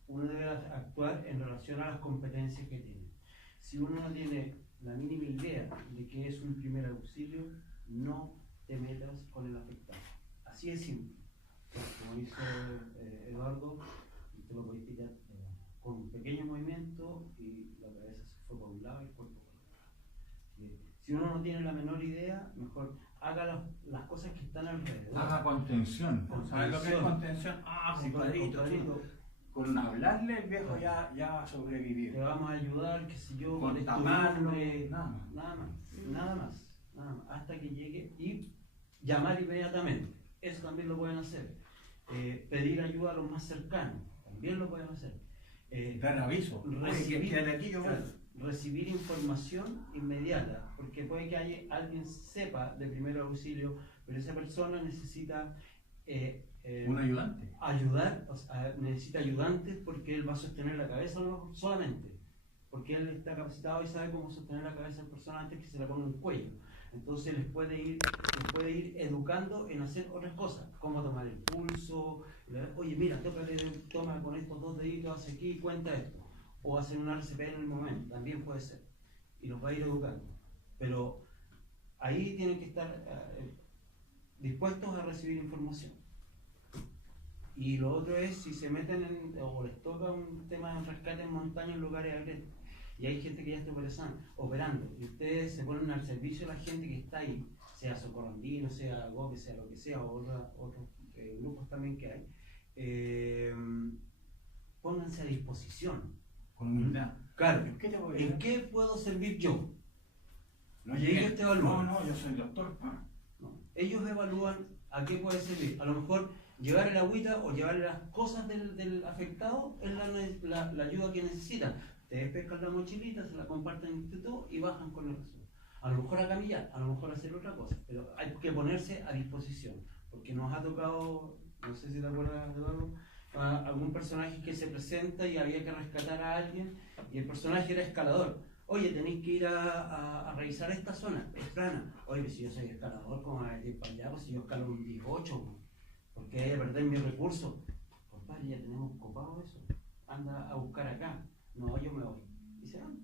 uno debe actuar en relación a las competencias que tiene. Si uno no tiene la mínima idea de qué es un primer auxilio, no te metas con el afectado. Así es simple. Como dice Eduardo, tú lo podés pillar con un pequeño movimiento y la cabeza se fue por un lado y el cuerpo por otro. Si uno no tiene la menor idea, mejor haga las cosas que están alrededor. Haga contención. ¿Sabes lo que es contención? Sí, compadrito. Con hablarle el viejo ya va a sobrevivir. Te vamos a ayudar, qué sé yo, Con estudiarlo, tamarle, nada más. Hasta que llegue y llamar inmediatamente. Eso también lo pueden hacer. Pedir ayuda a los más cercanos, también lo pueden hacer. Dar aviso. Recibir información inmediata, porque puede que alguien sepa de primer auxilio, pero esa persona necesita un ayudante. Ayudar, o sea, necesita ayudantes porque él va a sostener la cabeza solamente, porque él está capacitado y sabe cómo sostener la cabeza de la persona antes que se la ponga en el cuello. Entonces les puede ir educando en hacer otras cosas, como tomar el pulso, oye mira, toma con estos 2 deditos, hace aquí, cuenta esto, o hacer un RCP en el momento, también puede ser, y los va a ir educando. Pero ahí tienen que estar dispuestos a recibir información. Y lo otro es si se meten o les toca un tema de rescate en montaña en lugares abiertos y hay gente que ya está operando y ustedes se ponen al servicio de la gente que está ahí, sea Socorro Andino, sea GOPE, sea lo que sea, o otros grupos también que hay, pónganse a disposición. Con humildad. Claro, ¿En qué puedo servir yo? No, y ellos te evalúan. No, yo soy doctor. No. Ellos evalúan a qué puede servir. A lo mejor llevar el agüita o llevar las cosas del afectado es la ayuda que necesitan. Ustedes pescan la mochilita, se la comparten entre todos y bajan con el resto. A lo mejor a camillar, a lo mejor a hacer otra cosa, pero hay que ponerse a disposición, porque nos ha tocado, no sé si te acuerdas, Eduardo, algún personaje que se presenta y había que rescatar a alguien y el personaje era escalador. Oye, tenéis que ir a revisar esta zona, es plana. Oye, si yo soy escalador, ¿cómo voy a ir para allá? Pues si yo escalo un 18, ¿por qué hay que perder mi recurso? Compadre, ya tenemos copado eso, anda a buscar acá. No, yo me voy. Y se van.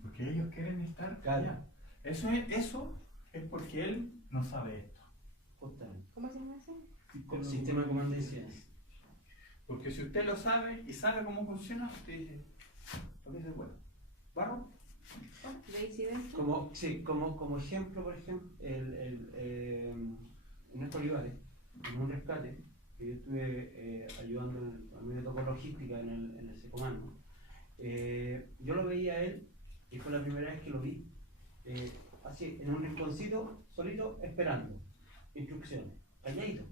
Porque ellos quieren estar allá. Eso es porque él no sabe esto. Justamente. ¿Cómo se llama eso? Sistema de comando de incidencia. Porque si usted lo sabe y sabe cómo funciona, usted dice, lo que es bueno. ¿Barro? ¿De incidencia? Como ejemplo, por ejemplo, Ernesto Olivares, en un rescate, que yo estuve ayudando, a mí me tocó logística en ese comando. Yo lo veía a él, y fue la primera vez que lo vi, así, en un rinconcito, solito, esperando instrucciones, calladito.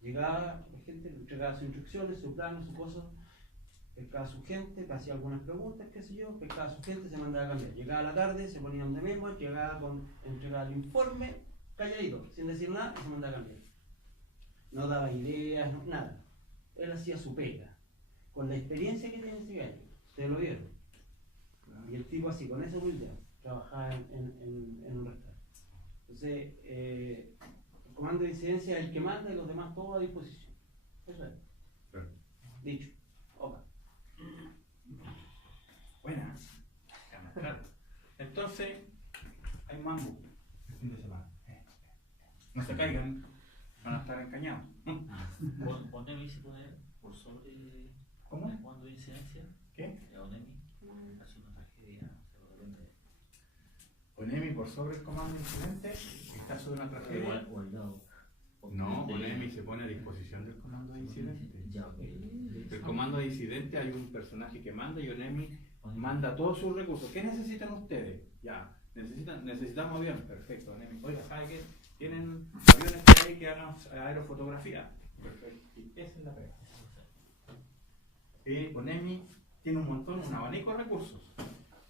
Llegaba la gente, le entregaba sus instrucciones, su plano, su cosa, pescaba a su gente, hacía algunas preguntas, qué sé yo, pescaba a su gente, se mandaba a cambiar. Llegaba a la tarde, se ponía donde mismo, entregaba el informe, calladito, sin decir nada, y se mandaba a cambiar. No daba ideas, nada. Él hacía su pega, con la experiencia que tiene ese gallo. Ustedes lo vieron. Y el tipo así, con esa humildad, trabajaba en un rescate. Entonces, el comando de incidencia es el que manda y los demás todos a disposición. Eso es. Claro. Dicho. Opa. Buena. Entonces, hay mambo el fin de semana. No se caigan, van a estar engañados. Onemi se pone por sobre ¿Cómo? cuando hay incidencia. ¿Qué? Onemi hace una tragedia, se lo depende. ONEMI por sobre el comando de incidente, en caso de una tragedia. O al lado. No, ONEMI se pone a disposición del comando de incidente. Ya, ok. El comando de incidente hay un personaje que manda y ONEMI manda todos sus recursos. ¿Qué necesitan ustedes? Ya, necesitamos aviones. Perfecto, ONEMI. Oiga, ¿sabe qué? Tienen aviones por ahí que hagan aerofotografía. Perfecto. Y esa es la pega. ONEMI tiene un abanico de recursos.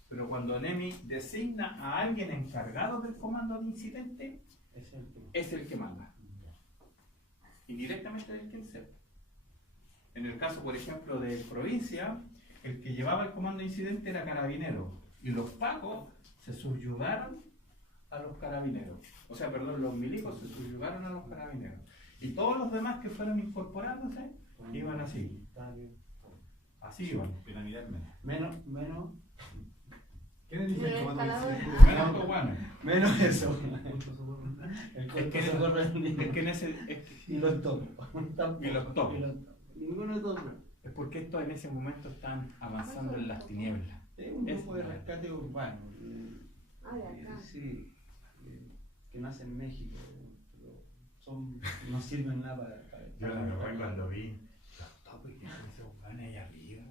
Pero cuando ONEMI designa a alguien encargado del comando de incidente, es el que manda. Indirectamente es el que inserta. En el caso, por ejemplo, de provincia, el que llevaba el comando de incidente era carabinero. Y los pacos se subyugaron a los carabineros. O sea, perdón, los milicos se subyugaron a los carabineros. Y todos los demás que fueron incorporándose iban así. Así iban, piramidalmente. Menos. ¿Quiénes dicen el comando de incidente? Menos coguanos. Menos eso. Es que en ese. Y los topos. Y los topos. Ninguno de los dos. Es porque estos en ese momento están avanzando en las tinieblas. Es un Es grupo de una- rescate urbano. Ah, de acá. Sí, que nace en México. Pero no sirven nada para Yo la verdad cuando vi los topos que se buscaban ahí arriba.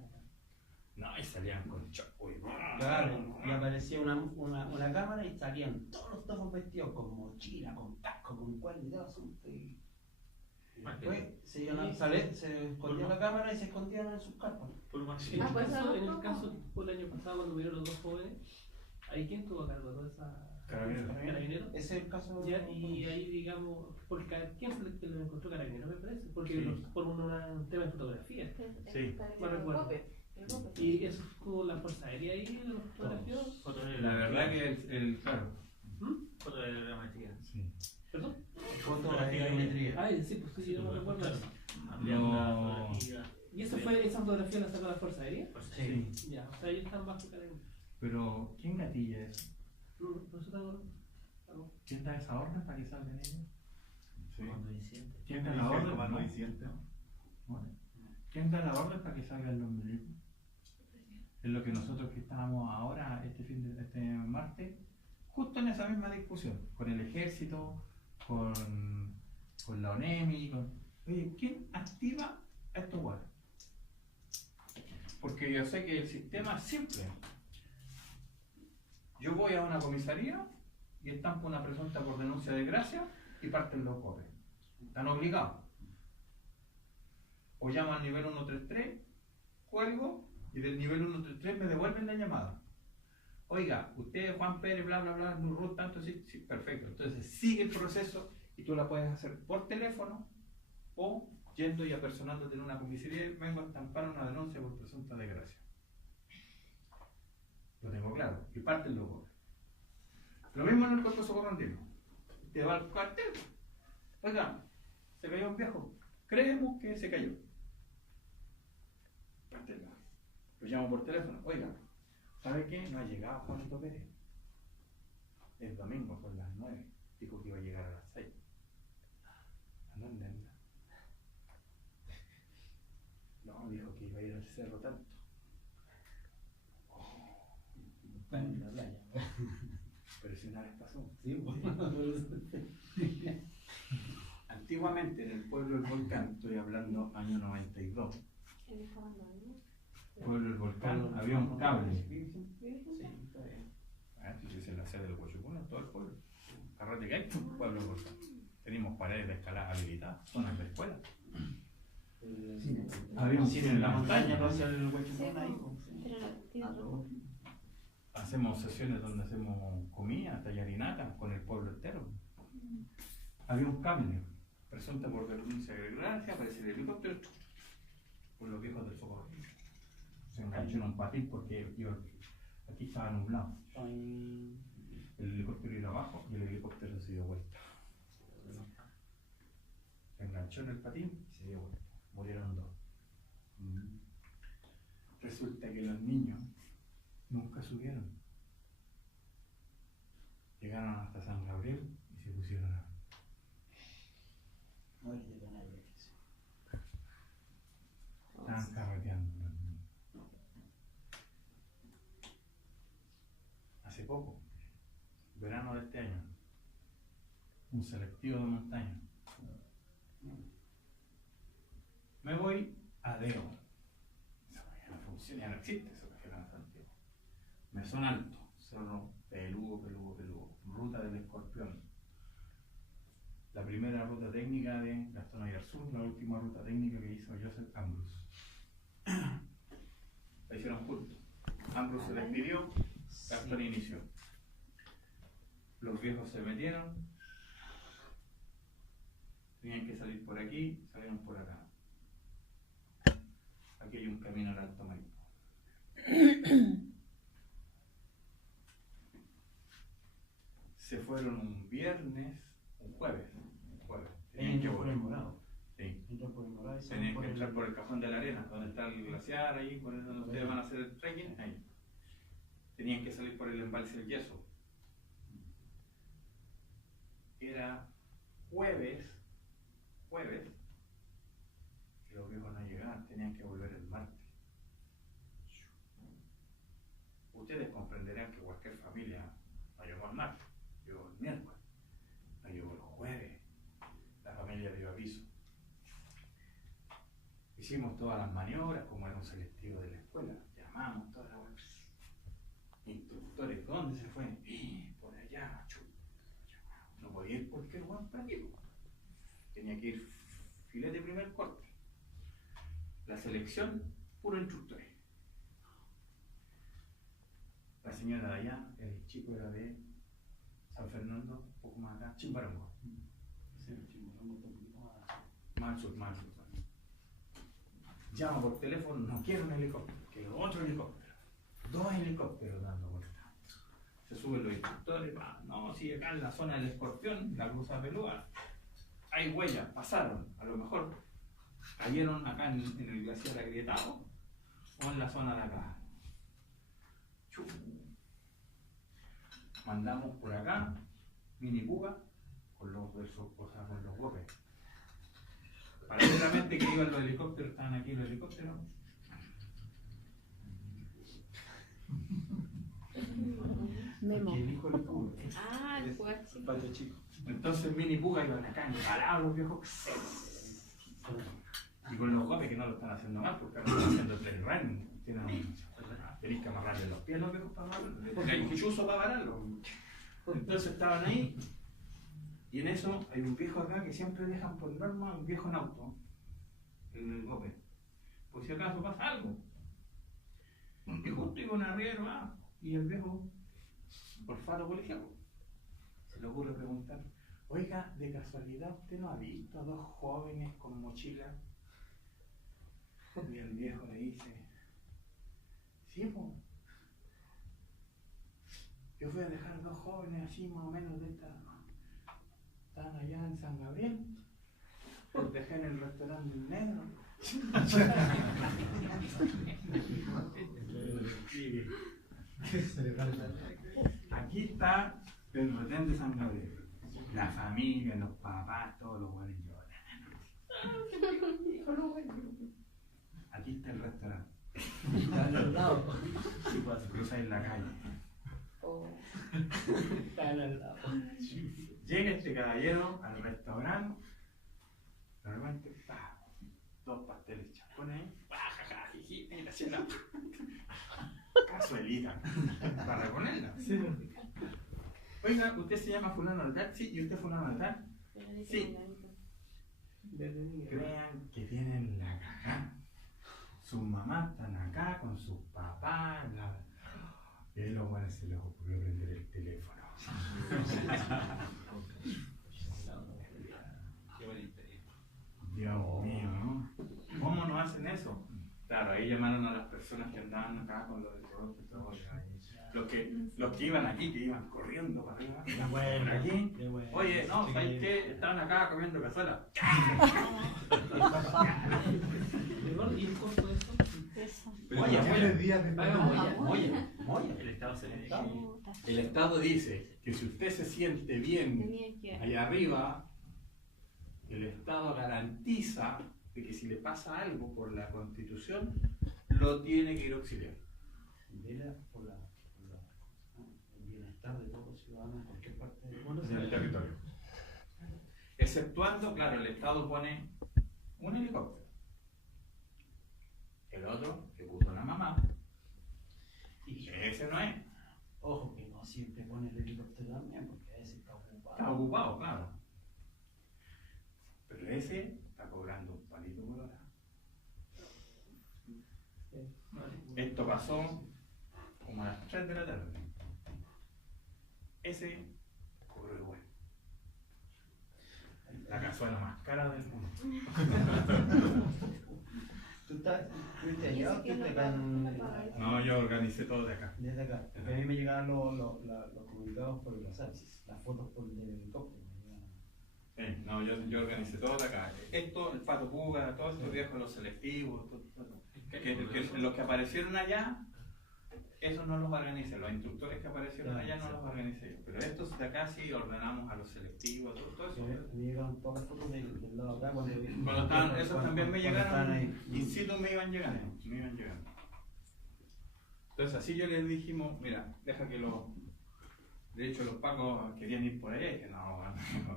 No, y salían con choco y Claro, y aparecía una cámara y salían todos los topos vestidos con mochila, con casco, con cuerno y todo asunto. Y después se escondía la cámara y se escondían en sus carpas. Por Ah, más pues eso En el tampoco. caso, fue el año pasado cuando murieron los dos jóvenes, ¿ahí quién tuvo a cargo de toda esa Carabineros. Ese es el caso. Ya, y ahí, digamos, porque ¿quién fue el que lo encontró Carabineros, me parece? Porque Sí. por un tema de fotografía. Sí. No recuerdo. Y eso estuvo la Fuerza Aérea ahí, los fotografios. La verdad que claro. Fotogrametría. Sí. ¿Perdón? Fotogrametría. Ay, sí, pues sí, yo no me recuerdo eso. No. ¿Y esa fotografía la sacó la Fuerza Aérea? Sí. Ya, o sea, ellos están bajo Carabineros. Pero, ¿quién gatilla eso? No, eso está ¿Quién da esa orden para que salgan ellos? Sí. Cuando incidente. ¿Quién da la orden? Comando No. incidente. Bueno. ¿Quién da la orden para que salgan los milicos? Es lo que nosotros que estábamos ahora, este martes, justo en esa misma discusión, con el ejército, con la ONEMI, oye, ¿quién activa a estos guardias? Porque yo sé que el sistema es simple. Yo voy a una comisaría y estampo una presunta por denuncia de gracia y parten los jóvenes. Están obligados. O llamo al nivel 133, cuelgo y del nivel 133 me devuelven la llamada. Oiga, usted Juan Pérez, bla, bla, bla, muy rudo, tanto, sí, sí, perfecto. Entonces sigue el proceso y tú la puedes hacer por teléfono o yendo y apersonándote en una comisaría y vengo a estampar una denuncia por presunta desgracia. Lo tengo claro. Y parten los jóvenes. Lo mismo en el cuerpo de socorro andino. Te va al cuartel. Oiga, se cayó un viejo. Creemos que se cayó. Parten. Lo llamo por teléfono. Oiga, ¿sabe qué? No ha llegado Juanito Pérez. El domingo son las 9. Dijo que iba a llegar a las 6. ¿A dónde anda? No, dijo que iba a ir al cerro tanto. Están en la playa. Pero si una vez pasó. Sí, Antiguamente en el pueblo del volcán, estoy hablando año 92, pueblo del volcán, había un cable. Entonces es la sede del Huachucuna, todo el pueblo. Carrete que hay, pueblo del volcán. Tenemos paredes de escalada habilitadas, zonas de escuela. Había un cine en la montaña, no hacia el Huachupón ahí. hacemos sesiones donde hacemos comida, tallarinata con el pueblo entero. Había un cable, presunto por denuncia de gracia, aparece el helicóptero por los viejos del socorro. Se enganchó en un patín porque aquí estaba nublado. El helicóptero iba abajo y el helicóptero se dio vuelta. Se enganchó en el patín y se dio vuelta. Murieron dos. Resulta que los niños nunca subieron. Llegaron hasta San Gabriel y se pusieron a... Estaban carreteando los niños. Hace poco, verano de este año, un selectivo de montaña. Me voy a Deo. Esa mañana funciona, ya no existe esa página de Santiago. Mesón Alto, cerro peludo, ruta del Escorpión. La primera ruta técnica de Gastón Ayarzún, la última ruta técnica que hizo Joseph Ambrose. La hicieron juntos. Ambrose se despidió, Gastón inició. Los viejos se metieron, tenían que salir por aquí, salieron por acá. Aquí hay un camino al Alto Maipo. Se fueron un jueves. Tenían que por el volver. morado. Sí. Entran por el morado y salen Tenían por que el- entrar por el cajón de la arena, donde está el glaciar, ahí, por donde ustedes van a hacer el trekking, ahí. Tenían que salir por el embalse del Yeso. Era jueves, y los viejos no llegaron. tenían que volver el martes. Ustedes comprenderán que cualquier familia no llegó el martes, llegó el miércoles, no llegó el jueves. La familia dio aviso. Hicimos todas las maniobras, como era un selectivo de la escuela. Llamamos todas las instructores. ¿Dónde se fue? Por allá, no podía ir porque el Juan para aquí. Tenía que ir filete primer corte. La selección, puro instructores. La señora de allá, el chico era de San Fernando, un poco más acá, Chimbarongo. Más al sur. Llama por teléfono, no quiero un helicóptero, quiero otro helicóptero. 2 helicópteros dando vueltas. Se suben los instructores, no, si acá en la zona del Escorpión, la Cruz Pelúa, hay huellas, pasaron, a lo mejor cayeron acá en el glaciar agrietado o en la zona de acá. Mandamos por acá, mini puga, con los versos, con los golpes. Paralelamente que iban los helicópteros, estaban aquí los helicópteros. Memo. Ah, el juego chico. Entonces mini puga iban acá, encarados los viejos. Y con los golpes que no lo están haciendo mal, porque ahora están haciendo trail run. Tenéis que amarrarle los pies a los viejos para amarrarlos, porque hay un chuzo para pararlos. Entonces estaban ahí, y en eso hay un viejo acá que siempre dejan por norma un viejo en auto, en el golpe, por si acaso pasa algo. Y justo iba un arriero, y el viejo, olfato policial, se le ocurre preguntar: oiga, de casualidad usted no ha visto a 2 jóvenes con mochila. Y el viejo le dice: sí, pues. Yo fui a dejar 2 jóvenes así más o menos de esta. Están allá en San Gabriel. Los dejé en el restaurante del Negro. Aquí está el retén de San Gabriel. La familia, los papás, todos los buenos lloran. Aquí está el restaurante. Está al lado. Cruzáis la calle. Está al lado. Llega este caballero al restaurante. Normalmente, 2 pasteles chapones, jajaja, jiji, y la chela. Cazuelita, para reponerla. Sí. Oiga, ¿usted se llama fulano de tal? Sí, ¿y usted fulano de tal? Sí. Crean que tienen la cagada. Sus mamás están acá con sus papás. Y a los buenos se les ocurrió prender el teléfono. Dios mío, ¿no? ¿Cómo no hacen eso? Claro, ahí llamaron a las personas que andaban acá con los helicópteros. Los que iban aquí, que iban corriendo para arriba. Por aquí. Oye, no, ¿sabes qué? Estaban acá comiendo cazuela. ¿Y el costo de esto? Eso. Moya. El Estado se le dice. El Estado dice que si usted se siente bien Tenía que. allá arriba, el Estado garantiza de que si le pasa algo por la Constitución, lo tiene que ir a auxiliar. Vela por el bienestar de todos los ciudadanos en cualquier parte del mundo. En el territorio. Exceptuando, claro, el Estado pone un helicóptero. El otro que puso la mamá. Y ese no es. Ojo que no siempre pone el helicóptero también, porque ese está ocupado. Está ocupado, claro. Pero ese está cobrando un palito por hora. Esto pasó como a las 3 de la tarde. Ese cobró igual. La cazuela más cara del mundo. ¿Tú estuviste allá o estuviste acá en...? No, yo organicé todo de acá. Desde acá. Porque a mí me llegaban los comunicados por el WhatsApp, las fotos por el helicóptero. No, yo organicé todo de acá. Esto, el Pato Puga, todos estos viejos, los selectivos, los que aparecieron allá, Esos no los organicé, los instructores que aparecieron allá no los organicé yo. Pero estos de acá sí ordenamos a los selectivos, todo eso. Me llegaron todas las fotos del lado de acá cuando Estaban, esos también me llegaron, ahí. in situ me iban llegando. Entonces así yo les dijimos, mira, deja que los... De hecho los pacos querían ir por allá y dije, no,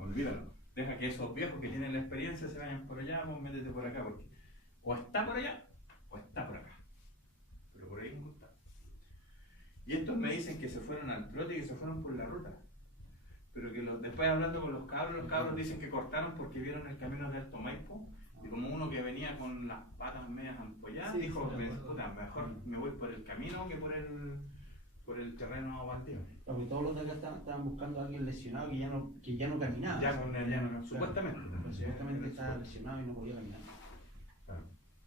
olvídalo. Deja que esos viejos que tienen la experiencia se vayan por allá, vos métete por acá, porque o está por allá o está por acá. Pero por ahí no está. Y estos me dicen que se fueron al trote y que se fueron por la ruta. Pero que después hablando con los cabros dicen que cortaron porque vieron el camino de Alto Maipo. Y como uno que venía con las patas medias ampolladas, Sí, dijo, sí, puta, mejor me voy por el camino que por el terreno baldío. Porque todos los de acá estaban buscando a alguien lesionado que ya no caminaba. Supuestamente. Pero supuestamente estaba lesionado y no podía caminar. Claro.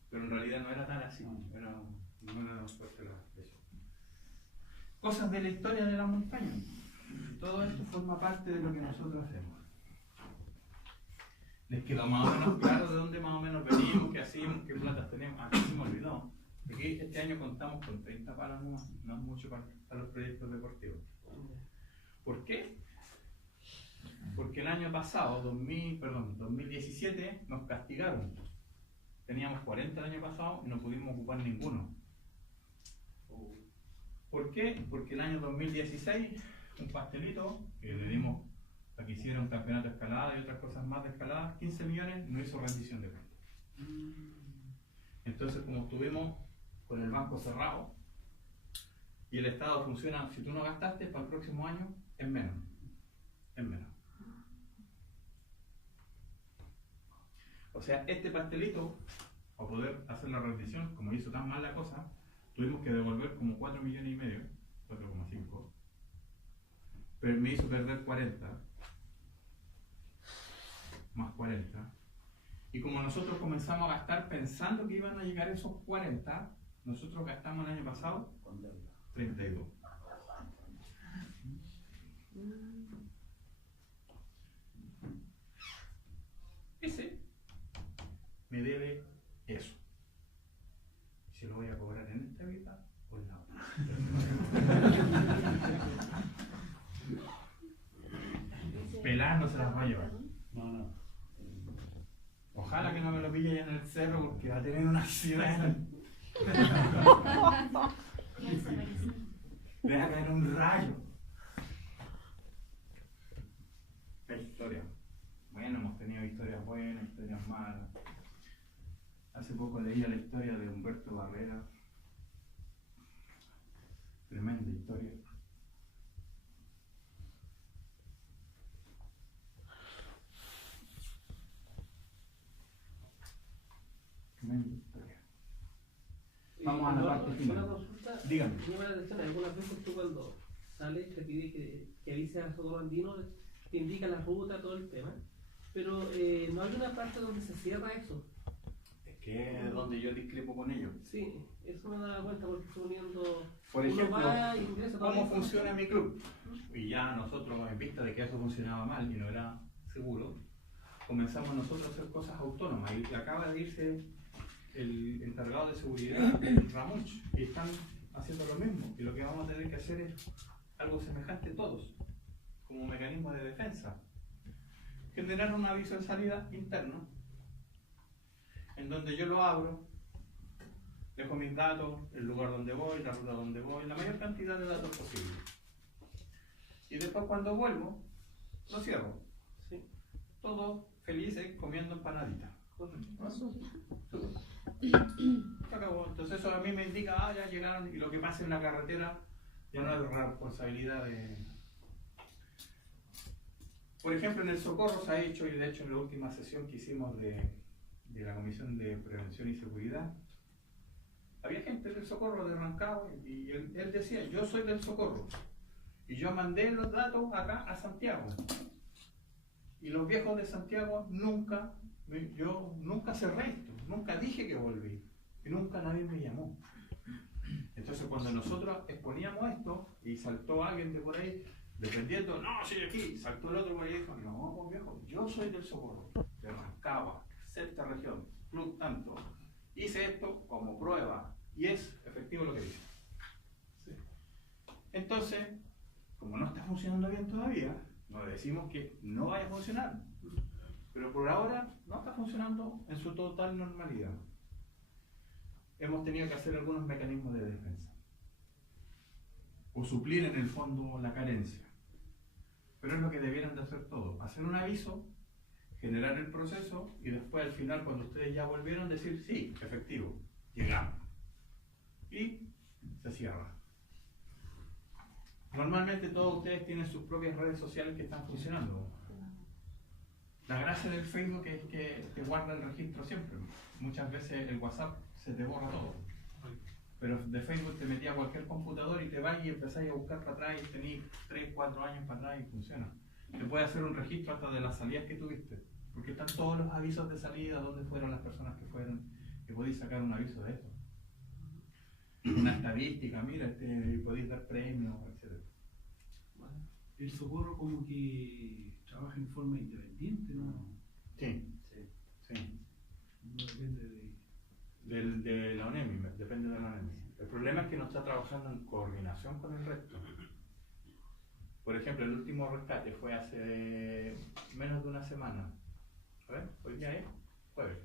Pero en realidad no era tan así. Era ninguna suerte la lesión. Cosas de la historia de la montaña. Todo esto forma parte de lo que nosotros hacemos. Les quedó más o menos claro de dónde más o menos venimos, qué hacíamos, qué platas tenemos. Aquí se me olvidó. Aquí este año contamos con 30 palas nomás, no es mucho para los proyectos deportivos. ¿Por qué? Porque el año pasado, 2017, nos castigaron. Teníamos 40 el año pasado y no pudimos ocupar ninguno. ¿Por qué? Porque el año 2016, un pastelito que le dimos a que hiciera un campeonato de escalada y otras cosas más de escalada, 15 millones, no hizo rendición de cuentas. Entonces, como estuvimos con el banco cerrado y el Estado funciona, si tú no gastaste, para el próximo año es menos. Es menos. O sea, este pastelito, para poder hacer la rendición, como hizo tan mal la cosa, tuvimos que devolver como 4 millones y medio, 4,5. Pero me hizo perder 40, más 40. Y como nosotros comenzamos a gastar pensando que iban a llegar esos 40, nosotros gastamos el año pasado 32. Ese me debe eso. Si lo voy a cobrar en esta vida o en la otra. Pelar no se las va a llevar. No. Ojalá que no me lo pille en el cerro porque va a tener un accidente. Le va a caer un rayo. La historia. Bueno, hemos tenido historias buenas, historias malas. Hace poco leía la historia de Humberto Barrera. Tremenda historia. Tremenda historia. Vamos a la parte final. Una consulta. Dígame. Me llama la atención, algunas veces tú cuando sales te pide que avises a Socorro Andino, te indica la ruta, todo el tema. Pero no hay una parte donde se cierra eso. Es que es donde yo discrepo con ellos. Sí, eso me da cuenta porque suponiendo Por uno ejemplo, va e ingresa toda la ¿cómo información. funciona mi club? Y ya nosotros, en vista de que eso funcionaba mal y no era seguro, comenzamos nosotros a hacer cosas autónomas. Y acaba de irse el encargado de seguridad, Ramuch, y están haciendo lo mismo. Y lo que vamos a tener que hacer es algo semejante todos, como un mecanismo de defensa. Generar un aviso de salida interno, en donde yo lo abro, dejo mis datos, el lugar donde voy, la ruta donde voy, la mayor cantidad de datos posible. Y después cuando vuelvo, lo cierro. Sí. Todos felices comiendo empanaditas. Se acabó. Entonces eso a mí me indica, ya llegaron, y lo que pasa en la carretera ya no es responsabilidad de... Por ejemplo, en el Socorro se ha hecho, y de hecho en la última sesión que hicimos de la Comisión de Prevención y Seguridad, había gente del Socorro de Rancagua y él decía, yo soy del Socorro y yo mandé los datos acá a Santiago y los viejos de Santiago yo nunca cerré esto, nunca dije que volví y nunca nadie me llamó. Entonces cuando nosotros exponíamos esto y saltó alguien de por ahí dependiendo, no, soy aquí, saltó el otro por ahí y dijo, no, pues viejo, yo soy del Socorro, de Rancagua, sexta región, club tanto. Hice esto como prueba y es efectivo lo que dice. Entonces, como no está funcionando bien todavía, no decimos que no vaya a funcionar. Pero por ahora no está funcionando en su total normalidad. Hemos tenido que hacer algunos mecanismos de defensa. O suplir en el fondo la carencia. Pero es lo que debieran de hacer todos. Hacer un aviso, generar el proceso y después al final cuando ustedes ya volvieron decir sí, efectivo, llegamos. Y se cierra. Normalmente todos ustedes tienen sus propias redes sociales que están funcionando. La gracia del Facebook es que te guarda el registro siempre. Muchas veces el WhatsApp se te borra todo. Pero de Facebook te metí a cualquier computador y te vas y empezáis a buscar para atrás y tenéis 3, 4 años para atrás y funciona. Te puede hacer un registro hasta de las salidas que tuviste. Porque están todos los avisos de salida, dónde fueron las personas que fueron, que podéis sacar un aviso de eso. Una estadística, mira, podéis dar premios, etc. El Socorro como que trabaja en forma independiente, ¿no? Sí. No depende de la ONEMI, depende de la ONEMI. El problema es que no está trabajando en coordinación con el resto. Por ejemplo, el último rescate fue hace menos de una semana. A ver, hoy día es jueves.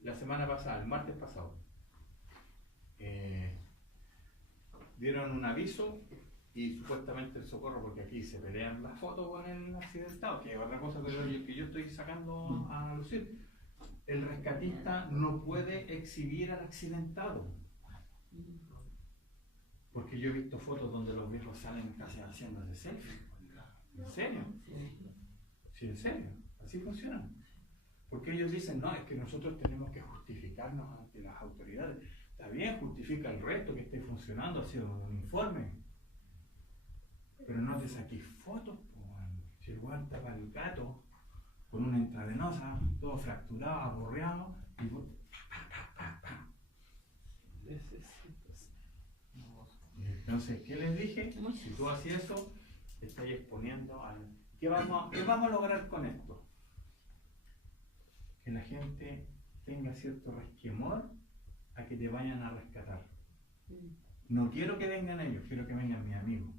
La semana pasada, el martes pasado, dieron un aviso y supuestamente el Socorro, porque aquí se pelean las fotos con el accidentado, que es otra cosa que yo estoy sacando a lucir. El rescatista no puede exhibir al accidentado. Porque yo he visto fotos donde los viejos salen casi haciéndose selfie. ¿En serio? Sí, en serio. Así funciona. Porque ellos dicen, no, es que nosotros tenemos que justificarnos ante las autoridades. Está bien, justifica el resto que esté funcionando, ha sido un informe. Pero no te saquís fotos, si el guante tapa el gato con una intravenosa, todo fracturado, aborreado, y vos, entonces, ¿qué les dije? Si tú hacías eso, te estás exponiendo al... ¿Qué vamos a lograr con esto? Que la gente tenga cierto resquemor a que te vayan a rescatar. No quiero que vengan ellos, quiero que vengan mis amigos.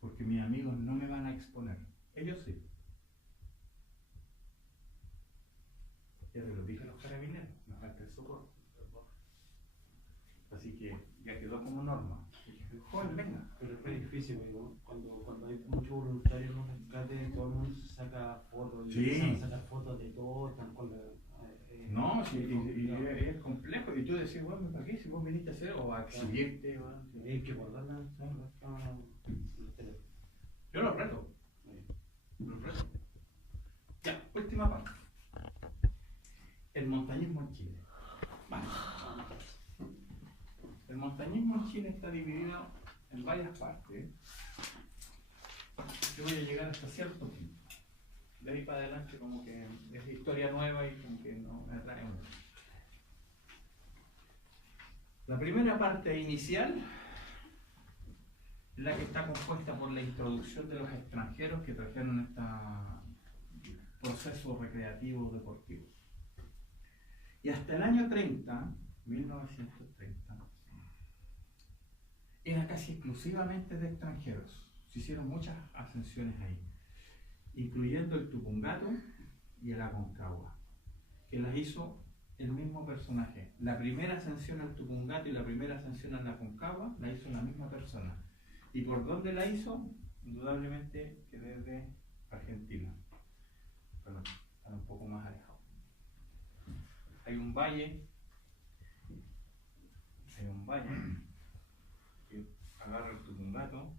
Porque mis amigos no me van a exponer. Ellos sí. Ya te lo dije a los carabineros, nos falta el Socorro. Así que ya quedó como norma. Joven, venga. Pero es muy difícil, ¿no? Cuando hay muchos voluntarios en los rescates, todo el mundo se saca fotos, y empiezan a sacar fotos de todo, están con la... No, sí, y es complejo. Y tú decís, bueno, ¿para qué? Si vos viniste a hacer o a exhibirte, hay que guardarla. Yo lo reto. Ya, última parte. El montañismo en Chile. Vale. El montañismo en Chile está dividido en varias partes. Yo voy a llegar hasta cierto punto. De ahí para adelante como que es historia nueva y como que no me atrae mucho. La primera parte inicial es la que está compuesta por la introducción de los extranjeros que trajeron este proceso recreativo deportivo. Y hasta el año 30, 1930, era casi exclusivamente de extranjeros. Se hicieron muchas ascensiones ahí, incluyendo el Tupungato y el Aconcagua, que las hizo el mismo personaje. La primera ascensión al Tupungato y la primera ascensión al Aconcagua la hizo la misma persona. ¿Y por dónde la hizo? Indudablemente que desde Argentina. Bueno, están un poco más alejados. Hay un valle que agarra el Tupungato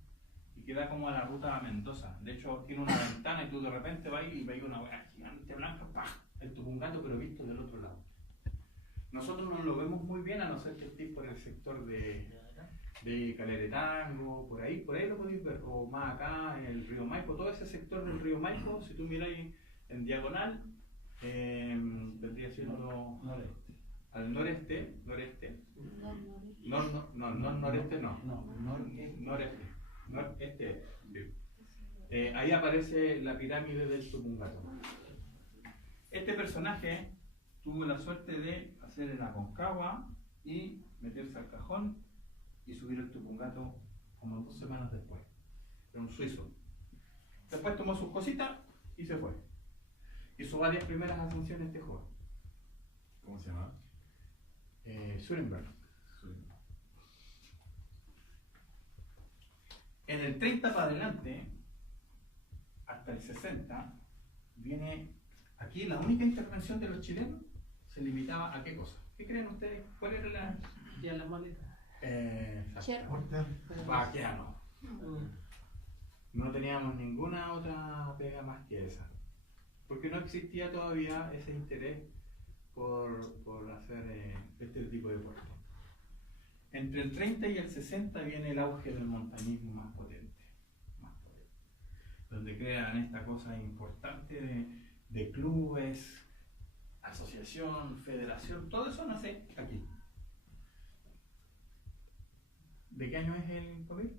y queda como a la ruta a Mendoza. De hecho, tiene una ventana y tú de repente vas y ves una hueá gigante blanca, ¡pah! El Tupungato, pero visto del otro lado. Nosotros no lo vemos muy bien, a no ser que estéis por el sector de Caleretango, por ahí lo podéis ver, o más acá en el río Maipo, todo ese sector del río Maipo, si tú miráis en diagonal, vendría siendo al noreste, noreste, ahí aparece la pirámide del Tupungato. Este personaje tuvo la suerte de hacer el Aconcagua y meterse al cajón y subir el Tupungato como 2 semanas después. Era un suizo. Después tomó sus cositas y se fue. Hizo varias primeras ascensiones este joven. ¿Cómo se llama? Schulenberg. En el 30 para adelante, hasta el 60, viene aquí la única intervención de los chilenos se limitaba a qué cosa. ¿Qué creen ustedes? ¿Cuál era la...? Ya las maletas. Vaqueano. No teníamos ninguna otra pega más que esa. Porque no existía todavía ese interés por hacer este tipo de deporte. Entre el 30 y el 60 viene el auge del montañismo más potente, donde crean esta cosa importante de clubes, asociación, federación, todo eso nace aquí. ¿De qué año es el COVID?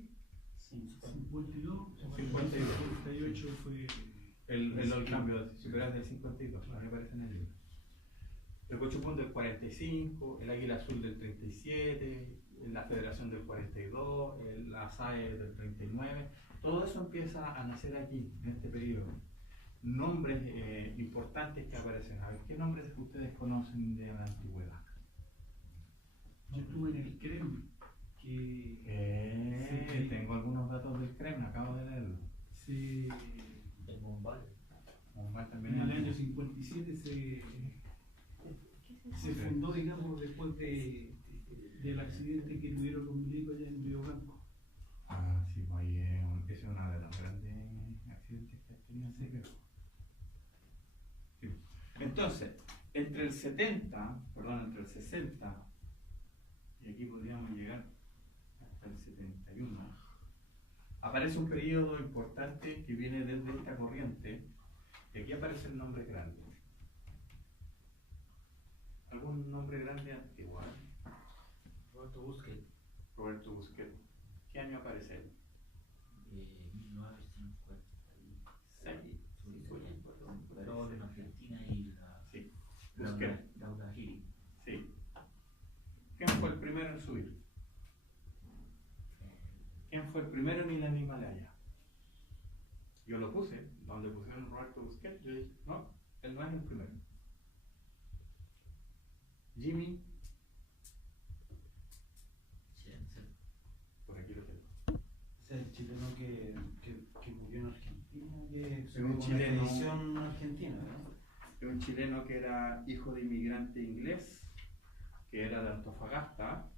52, 58 fue el cambio, si fuera del 52, me parece en el libro. El Cochupún del 45, el Águila Azul del 37, la Federación del 42, la SAE del 39, todo eso empieza a nacer aquí, en este periodo. Nombres importantes que aparecen. A ver, ¿qué nombres ustedes conocen de la antigüedad? Yo estuve en el CREM, tengo algunos datos del CREM, acabo de leerlo. En Bombay. También En el año 57 se fundó, digamos, después del accidente que tuvieron los milicos allá en Río Blanco. Ah, sí, pues ahí es uno de los grandes accidentes que ha tenido ese río. Sí. Entonces, entre el 60, y aquí podríamos llegar hasta el 71, aparece un periodo importante que viene desde esta corriente, y aquí aparece el nombre grande. ¿Algún nombre grande antiguo? Roberto Busquet. Roberto Busquet. ¿Qué año aparece él? 1946. Todo en Argentina y Sí. la Busquet. Laudajiri. Sí. ¿Quién fue el primero en subir? ¿Quién fue el primero en ir al Himalaya? Yo lo puse, donde pusieron Roberto Busquet, yo dije, no, él no es el primero. Jimmy, por aquí lo tengo. Es el chileno que murió en Argentina, que Es un una chileno. expedición argentina, ¿no? Es un chileno que era hijo de inmigrante inglés, que era de Antofagasta,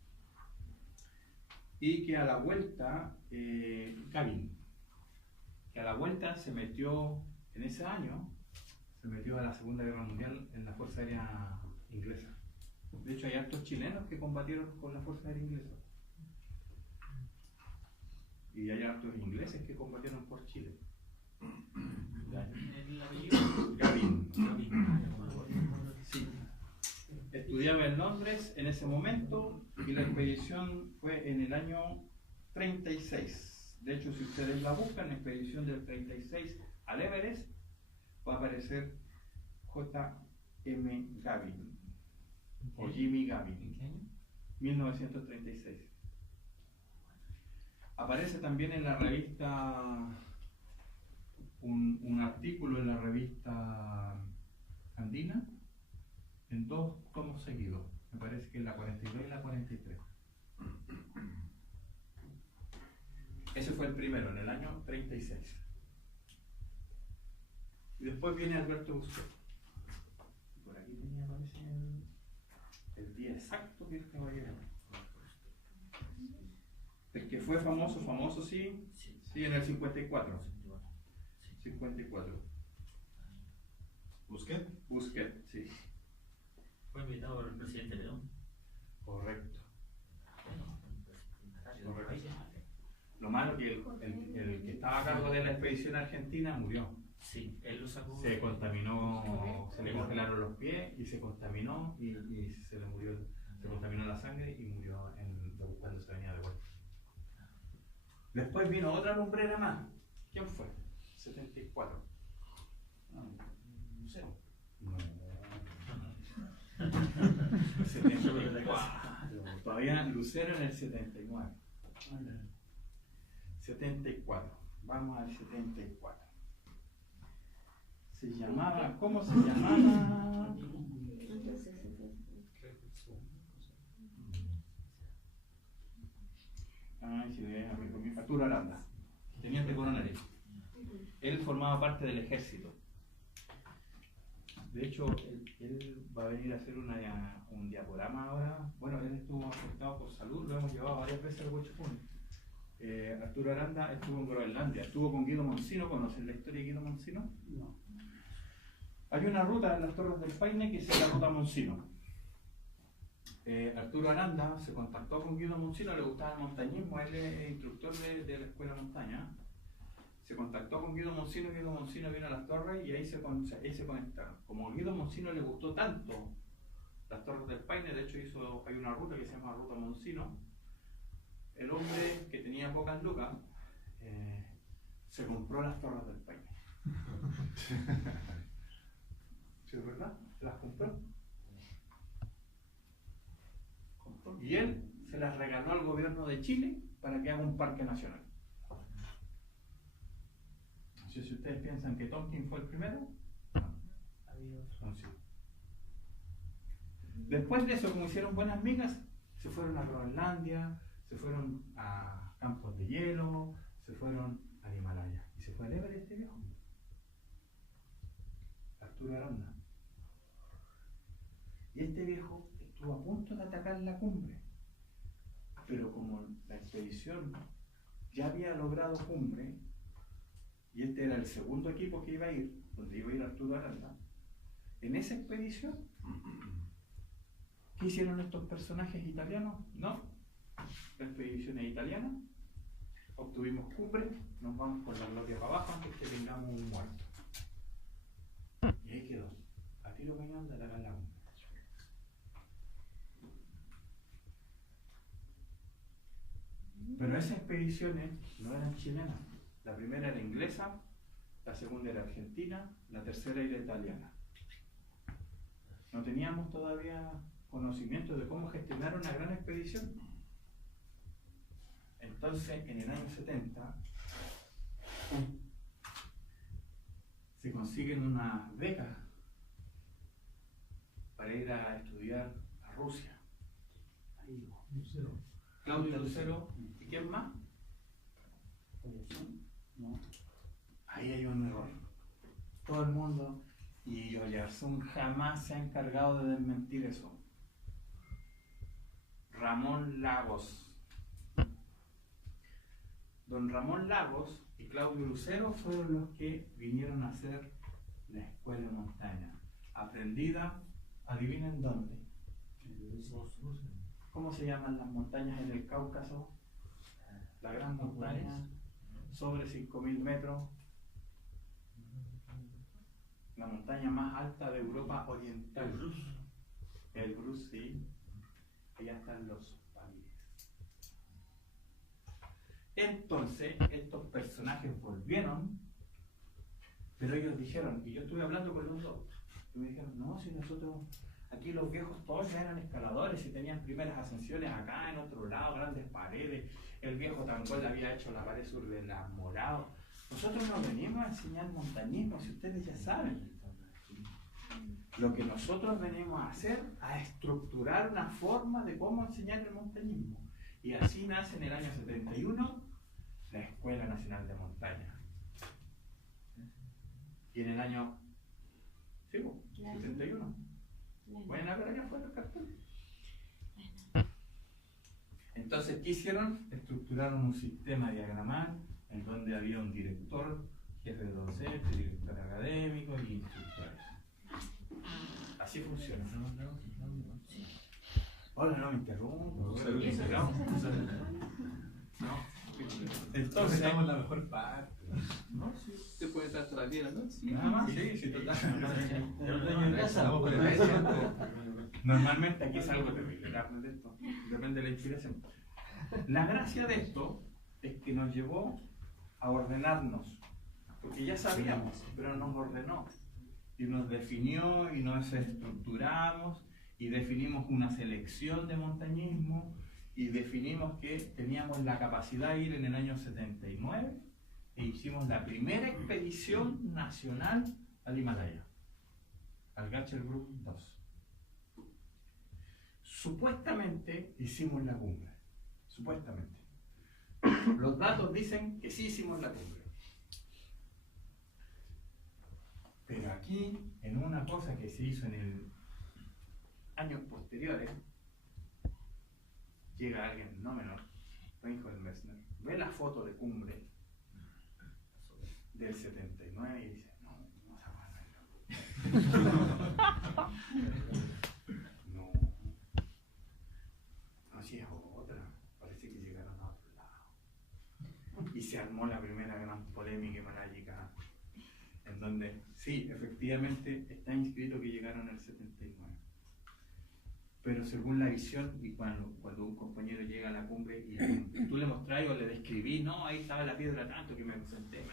y que a la vuelta, Gavin, que a la vuelta se metió, en ese año, se metió a la Segunda Guerra Mundial en la Fuerza Aérea Inglesa. De hecho, hay hartos chilenos que combatieron con la Fuerza Aérea Inglesa. Y hay hartos ingleses que combatieron por Chile. ¿El apellido? Gavin. Sí. Estudiaba en Londres en ese momento y la expedición fue en el año 36. De hecho, si ustedes la buscan, expedición del 36 al Everest, va a aparecer J.M. Gavin o Jimmy Gavin. ¿En qué año? 1936. Aparece también en la revista, un artículo en la revista Andina, en 2 tomos seguidos. Me parece que en la 42 y la 43. Ese fue el primero, en el año 36. Y después viene Alberto Busquet. Por aquí tenía, aparece el día exacto que este caballero. El que fue famoso, sí, sí, en el 54. 54. Busquet, sí. Fue invitado por el presidente León. Correcto. Correcto. Lo malo que el que estaba a cargo de la expedición argentina murió. Sí, él lo sacó. Se contaminó, se le congelaron los pies y se contaminó y se le murió, se contaminó la sangre y murió cuando se venía de vuelta. Después vino otra lumbrera más. ¿Quién fue? 74. Lucero. No. 74. Todavía Lucero en el 79. 74. Vamos al 74. Se llamaba, ¿cómo se llamaba? Ay, si le amigo mío, Arturo Aranda, teniente coronel. Él formaba parte del ejército. De hecho, él va a venir a hacer un diaporama ahora. Bueno, él estuvo afectado por salud, lo hemos llevado varias veces al Huachapún. Arturo Aranda estuvo en Groenlandia, estuvo con Guido Monsino. ¿Conocen la historia de Guido Monsino? No. Hay una ruta en las Torres del Paine que es la ruta Monsino. Arturo Aranda se contactó con Guido Monsino, le gustaba el montañismo, él es instructor de la escuela montaña. Se contactó con Guido Monsino vino a las torres y ahí se conectaron. Como a Guido Monsino le gustó tanto las Torres del Paine, de hecho hay una ruta que se llama Ruta Monsino, el hombre que tenía pocas lucas se compró las Torres del Paine. ¿Sí es verdad? Las compró. Y él se las regaló al gobierno de Chile para que haga un parque nacional. Si ustedes piensan que Tonkin fue el primero, no, sí. Después de eso, como hicieron buenas migas, se fueron a Groenlandia, se fueron a campos de hielo, se fueron al Himalaya. Y se fue al Everest este viejo. Arturo Aranda. Y este viejo estuvo a punto de atacar la cumbre. Pero como la expedición ya había logrado cumbre, y este era el segundo equipo que iba a ir, donde iba a ir Arturo Aranda, en esa expedición, ¿qué hicieron estos personajes italianos? No, la expedición es italiana, obtuvimos cumbre, nos vamos por la gloria para abajo antes que tengamos un muerto. Y ahí quedó, a tiro cañón de atacar la cumbre. Pero esas expediciones no eran chilenas. La primera era inglesa, la segunda era argentina, la tercera era italiana. No teníamos todavía conocimiento de cómo gestionar una gran expedición. Entonces, en el año 70, se consiguen unas becas para ir a estudiar a Rusia. Ahí, Lucero. Claudio Lucero. ¿Y quién más? No. Ahí hay un error. Todo el mundo, y Oyarzún jamás se ha encargado de desmentir eso. Ramón Lagos. Don Ramón Lagos y Claudio Lucero fueron los que vinieron a hacer la escuela de montaña. Aprendida, adivinen dónde. ¿Cómo se llaman las montañas en el Cáucaso? La gran montaña sobre 5.000 metros. La montaña más alta de Europa Oriental. El Bruce, sí. Allá están los Pamirs. Entonces, estos personajes volvieron, pero ellos dijeron, y yo estuve hablando con los dos, y me dijeron, no, si nosotros, aquí los viejos todos ya eran escaladores y tenían primeras ascensiones acá, en otro lado, grandes paredes. El viejo Tangol había hecho la pared sur de la Morado. Nosotros no venimos a enseñar montañismo, si ustedes ya saben. Lo que nosotros venimos a hacer, a estructurar una forma de cómo enseñar el montañismo. Y así nace en el año 71 la Escuela Nacional de Montaña. Y en el año 71. Vayan a ver allá afuera el cartel. Entonces, ¿qué hicieron? Estructuraron un sistema diagramal en donde había un director, jefe de docente, director académico y instructores. Así funciona. Hola, no me interrumpo. Entonces, estamos en la mejor parte. No, sí, te puede estar hasta las 10 de la noche. Nada más, sí, total. Normalmente aquí es algo terrible, carne de esto. Depende de la inspiración. La gracia de esto es que nos llevó a ordenarnos, porque ya sabíamos, pero nos ordenó y nos definió y nos estructuramos y definimos una selección de montañismo y definimos que teníamos la capacidad de ir en el año 79 e hicimos la primera expedición nacional al Himalaya, al Gachelbrug 2. Supuestamente hicimos la cumbre, supuestamente. Los datos dicen que sí hicimos la cumbre. Pero aquí, en una cosa que se hizo en el años posteriores, llega alguien no menor, Reinhold Messner, ve la foto de cumbre del 79 y dice, no, no, así es otra, parece que llegaron a otro lado. Y se armó la primera gran polémica himaláyica, en donde sí, efectivamente está inscrito que llegaron al 79. Pero según la visión, y cuando un compañero llega a la cumbre y tú le mostrás o le describís, no, ahí estaba la piedra tanto que me senté,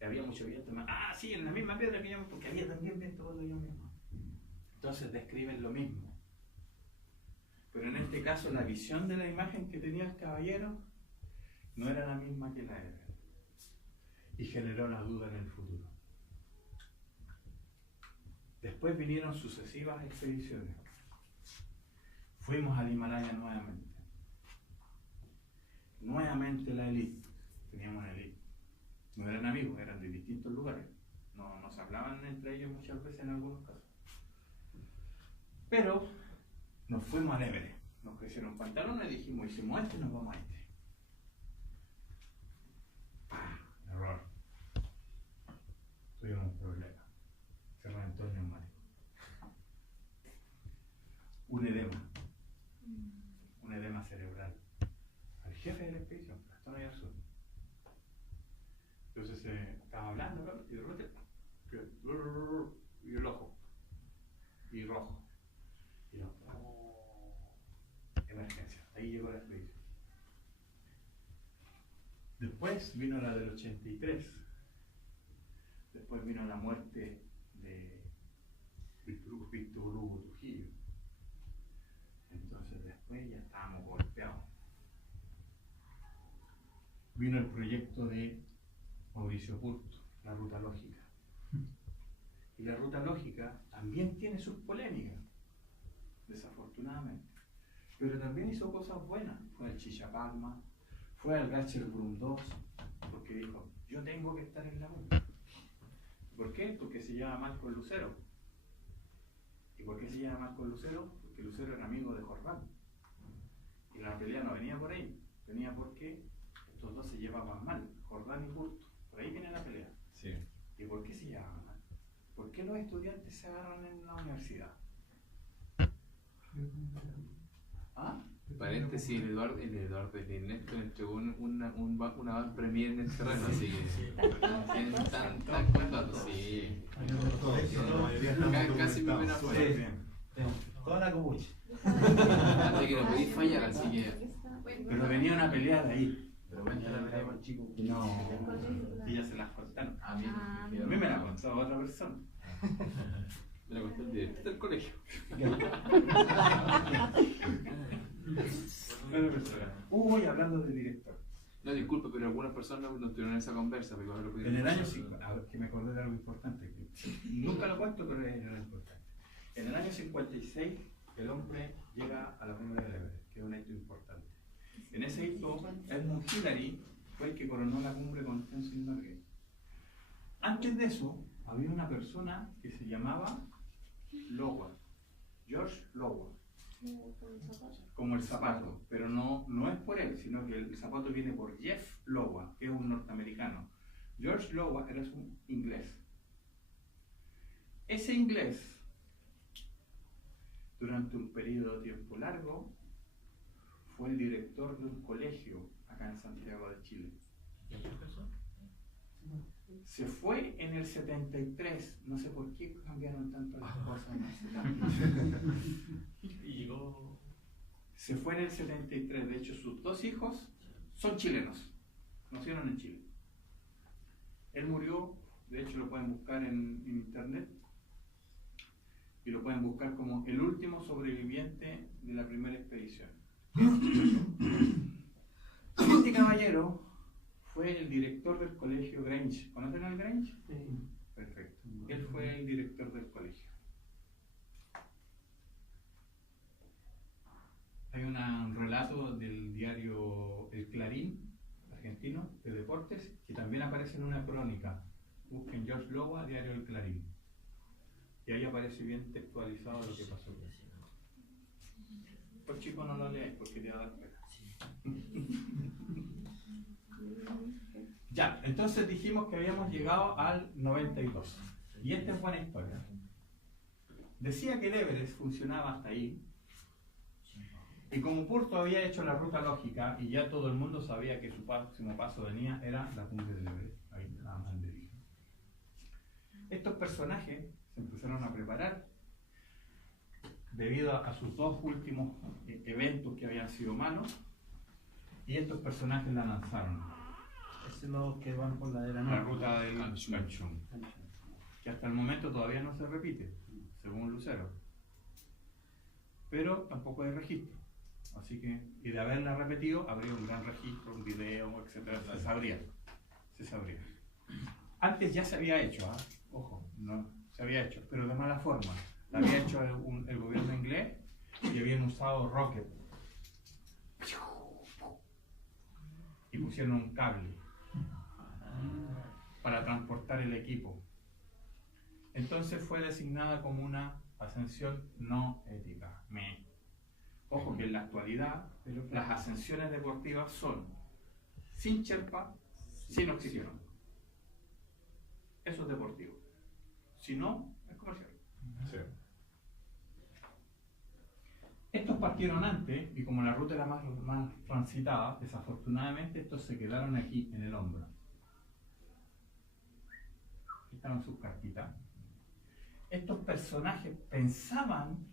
había mucho viento, sí, en la misma piedra que yo, porque había también viento cuando yo mismo. Entonces describen lo mismo. Pero en este caso la visión de la imagen que tenía el caballero no era la misma que la de él. Y generó la duda en el futuro. Después vinieron sucesivas expediciones. Fuimos al Himalaya nuevamente. Nuevamente la élite. Teníamos una élite. No eran amigos, eran de distintos lugares. No se hablaban entre ellos muchas veces en algunos casos. Pero nos fuimos al Everest. Nos crecieron pantalones y dijimos, hicimos este y nos vamos a este. Error. Tuvimos un problema. Se reventó el neumático. Un edema cerebral. Al jefe de la expedición, Gastón Oyarzún. Entonces estaba hablando y de repente y el ojo y rojo y no, emergencia. Ahí llegó la expedición. Después vino la del 83. Después vino la muerte de Víctor Hugo Trujillo. Entonces después ya estábamos golpeados. Vino el proyecto de Mauricio Purto, la ruta lógica. Y la ruta lógica también tiene sus polémicas, desafortunadamente. Pero también hizo cosas buenas. Fue al Chichapalma, fue al Gachelbrug 2, porque dijo, yo tengo que estar en la cumbre. ¿Por qué? Porque se llama Marco Lucero. ¿Y por qué se llama Marco Lucero? Porque Lucero era amigo de Jordán. Y la pelea no venía por ahí, venía porque estos dos se llevaban mal, Jordán y Purto. Por ahí viene la pelea. Sí. ¿Y por qué se llevaban mal? ¿Por qué los estudiantes se agarran en la universidad? ¿Ah? Paréntesis, el Eduardo Ernesto entregó una premier en el terreno, así que están con datos, sí. Casi me ven afuera. Toda la cobucha. Así que no podéis fallar, así que. Pero venía una pelea de ahí. Pero bueno, ya la pelea más chico. No, ellas se las contaron. A mí me la contó otra persona. Me la contó el director del colegio. Uy, hablando de director. No, disculpe, pero algunas personas no tuvieron esa conversa. Porque ahora lo En el año 50, a ver, que me acordé de algo importante. Nunca lo cuento, pero es algo importante. En el año 56, el hombre llega a la cumbre del Everest, que es un hecho importante. En ese hito, Edmund Hillary fue el que coronó la cumbre con Tenzin Norgay. Antes de eso, había una persona que se llamaba Lowa, George Lowa, como el zapato, pero no es por él, sino que el zapato viene por Jeff Lowa, que es un norteamericano. George Lowa era un inglés. Ese inglés, durante un periodo de tiempo largo, fue el director de un colegio acá en Santiago de Chile. Se fue en el 73, no sé por qué cambiaron tanto las cosas. Y llegó. Se fue en el 73, de hecho sus dos hijos son chilenos, nacieron en Chile. Él murió, de hecho lo pueden buscar en internet, y lo pueden buscar como el último sobreviviente de la primera expedición. Este caballero fue el director del colegio Grange. ¿Conocen al Grange? Sí. Perfecto. Él fue el director del colegio. Hay un relato del diario El Clarín argentino de deportes que también aparece en una crónica. Busquen George Lowa, diario El Clarín. Y ahí aparece bien textualizado lo que pasó. Pues chicos, no lo leáis porque te va a dar pena. Ya, entonces dijimos que habíamos llegado al 92. Y esta es buena historia. Decía que el Everest funcionaba hasta ahí. Y como Purto había hecho la ruta lógica y ya todo el mundo sabía que su próximo paso venía, era la cumbre del Everest. Ahí nada más le dije. Estos personajes se empezaron a preparar debido a sus dos últimos eventos que habían sido malos. Y estos personajes la lanzaron. Es los que van por la era La norte. ruta del Canchón, que hasta el momento todavía no se repite, según Lucero. Pero tampoco hay registro. Así que, y de haberla repetido, habría un gran registro, un video, etc. Se sabría. Se sabría. Antes ya se había hecho, ¿eh? Ojo, no se había hecho, pero de mala forma. La había hecho el gobierno inglés y habían usado rocket. Y pusieron un cable para transportar el equipo. Entonces fue designada como una ascensión no ética. Ojo que en la actualidad las ascensiones deportivas son sin Sherpa, sin oxígeno. Eso es deportivo. Si no, es comercial. Sí. Estos partieron antes y como la ruta era más transitada, desafortunadamente estos se quedaron aquí en el hombro. Aquí están sus cartitas. Estos personajes pensaban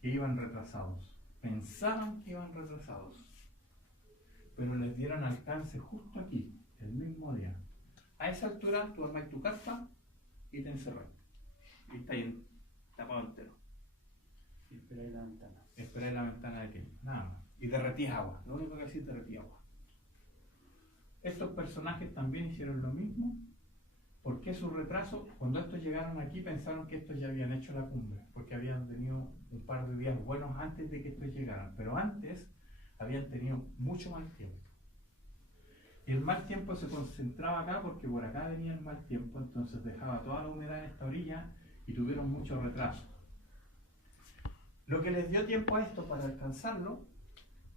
que iban retrasados. Pero les dieron alcance justo aquí, el mismo día. A esa altura tú armas tu carta y te encerras. Y está ahí tapado entero. Y esperáis la ventana. Esperáis la ventana de tiempo, nada más. Y derretís agua. Lo único que hacía es derretir agua. Estos personajes también hicieron lo mismo. ¿Por qué su retraso? Cuando estos llegaron aquí pensaron que estos ya habían hecho la cumbre, porque habían tenido un par de días buenos antes de que estos llegaran, pero antes habían tenido mucho mal tiempo. Y el mal tiempo se concentraba acá porque por acá venía el mal tiempo, entonces dejaba toda la humedad en esta orilla y tuvieron mucho retraso. Lo que les dio tiempo a esto para alcanzarlo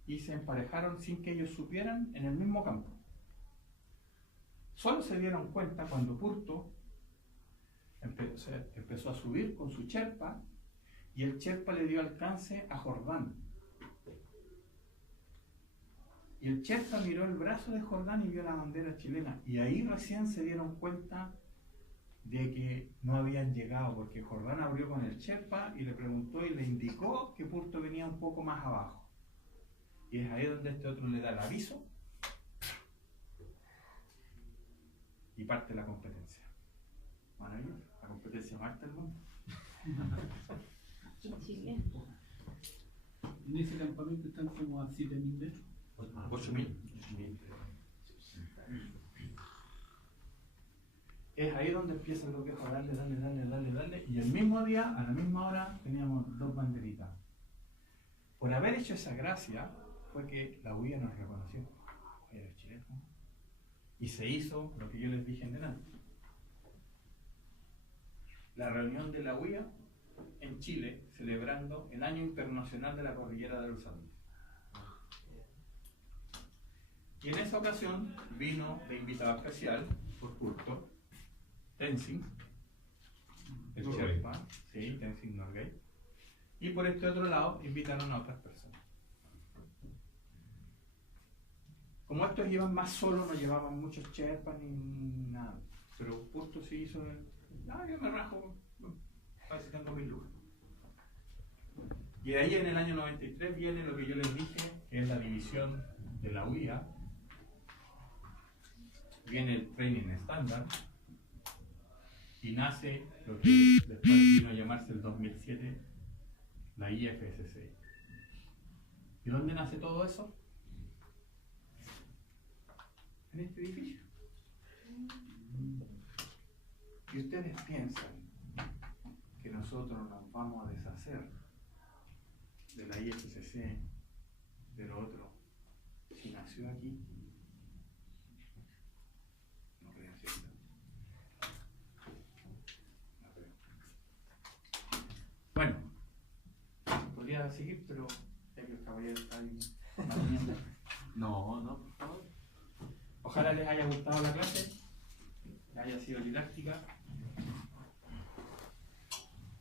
y se emparejaron sin que ellos supieran en el mismo campo. Solo se dieron cuenta cuando Purto empezó a subir con su Sherpa y el Sherpa le dio alcance a Jordán. Y el Sherpa miró el brazo de Jordán y vio la bandera chilena. Y ahí recién se dieron cuenta de que no habían llegado, porque Jordán abrió con el Sherpa y le preguntó y le indicó que Purto venía un poco más abajo. Y es ahí donde este otro le da el aviso y parte la competencia. Maravilloso, la competencia más alta del mundo. En Chile. En ese campamento están como a 7.000 metros. 8.000. Es ahí donde empiezan los viejos a darle, y el mismo día, a la misma hora, teníamos dos banderitas. Por haber hecho esa gracia, fue que la UIA nos reconoció. Era chileno. Y se hizo lo que yo les dije en delante. La reunión de la UIA en Chile, celebrando el Año Internacional de la Cordillera de los Andes. Y en esa ocasión vino de invitado especial, por Purto, Tenzing, el Sherpa, sí, Tenzing Norgay. Y por este otro lado invitaron a otras personas. Como estos iban más solos, no llevaban muchos Sherpas ni nada. Pero Purto sí hizo el... yo me rajo, a ver si tengo 1000 lucas. Y de ahí en el año 93 viene lo que yo les dije, que es la división de la UIA. Viene el training estándar y nace lo que después vino a llamarse el 2007 la IFSC. ¿Y dónde nace todo eso? En este edificio. Y ustedes piensan que nosotros nos vamos a deshacer de la IFCC, de lo otro, si nació aquí. No creo, ¿cierto? No creo. Bueno, podría seguir, pero ya que los caballeros están manteniendo. No, no, por favor. Ojalá les haya gustado la clase, haya sido didáctica.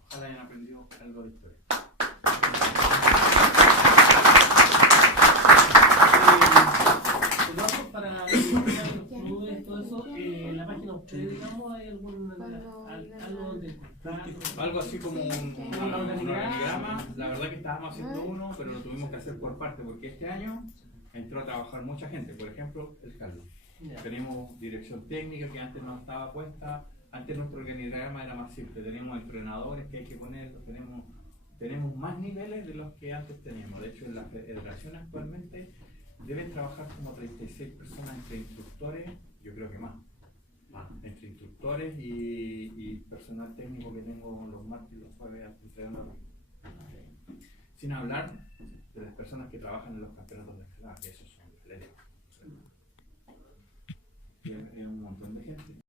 Ojalá hayan aprendido algo de historia. Para todo eso, en la página ustedes, digamos, hay algo donde encontrar. Algo así como un organigrama. La verdad que estábamos haciendo uno, pero lo tuvimos que hacer por parte, porque este año entró a trabajar mucha gente. Por ejemplo, el Carlos. Tenemos dirección técnica que antes no estaba puesta. Antes nuestro organigrama era más simple. Tenemos entrenadores que hay que ponerlos. Tenemos más niveles de los que antes teníamos. De hecho, en la federación actualmente deben trabajar como 36 personas entre instructores, yo creo que más. Entre instructores y personal técnico que tengo los martes y los jueves entrenando. Sin hablar de las personas que trabajan en los campeonatos de escalada, que esos son es un montón de gente.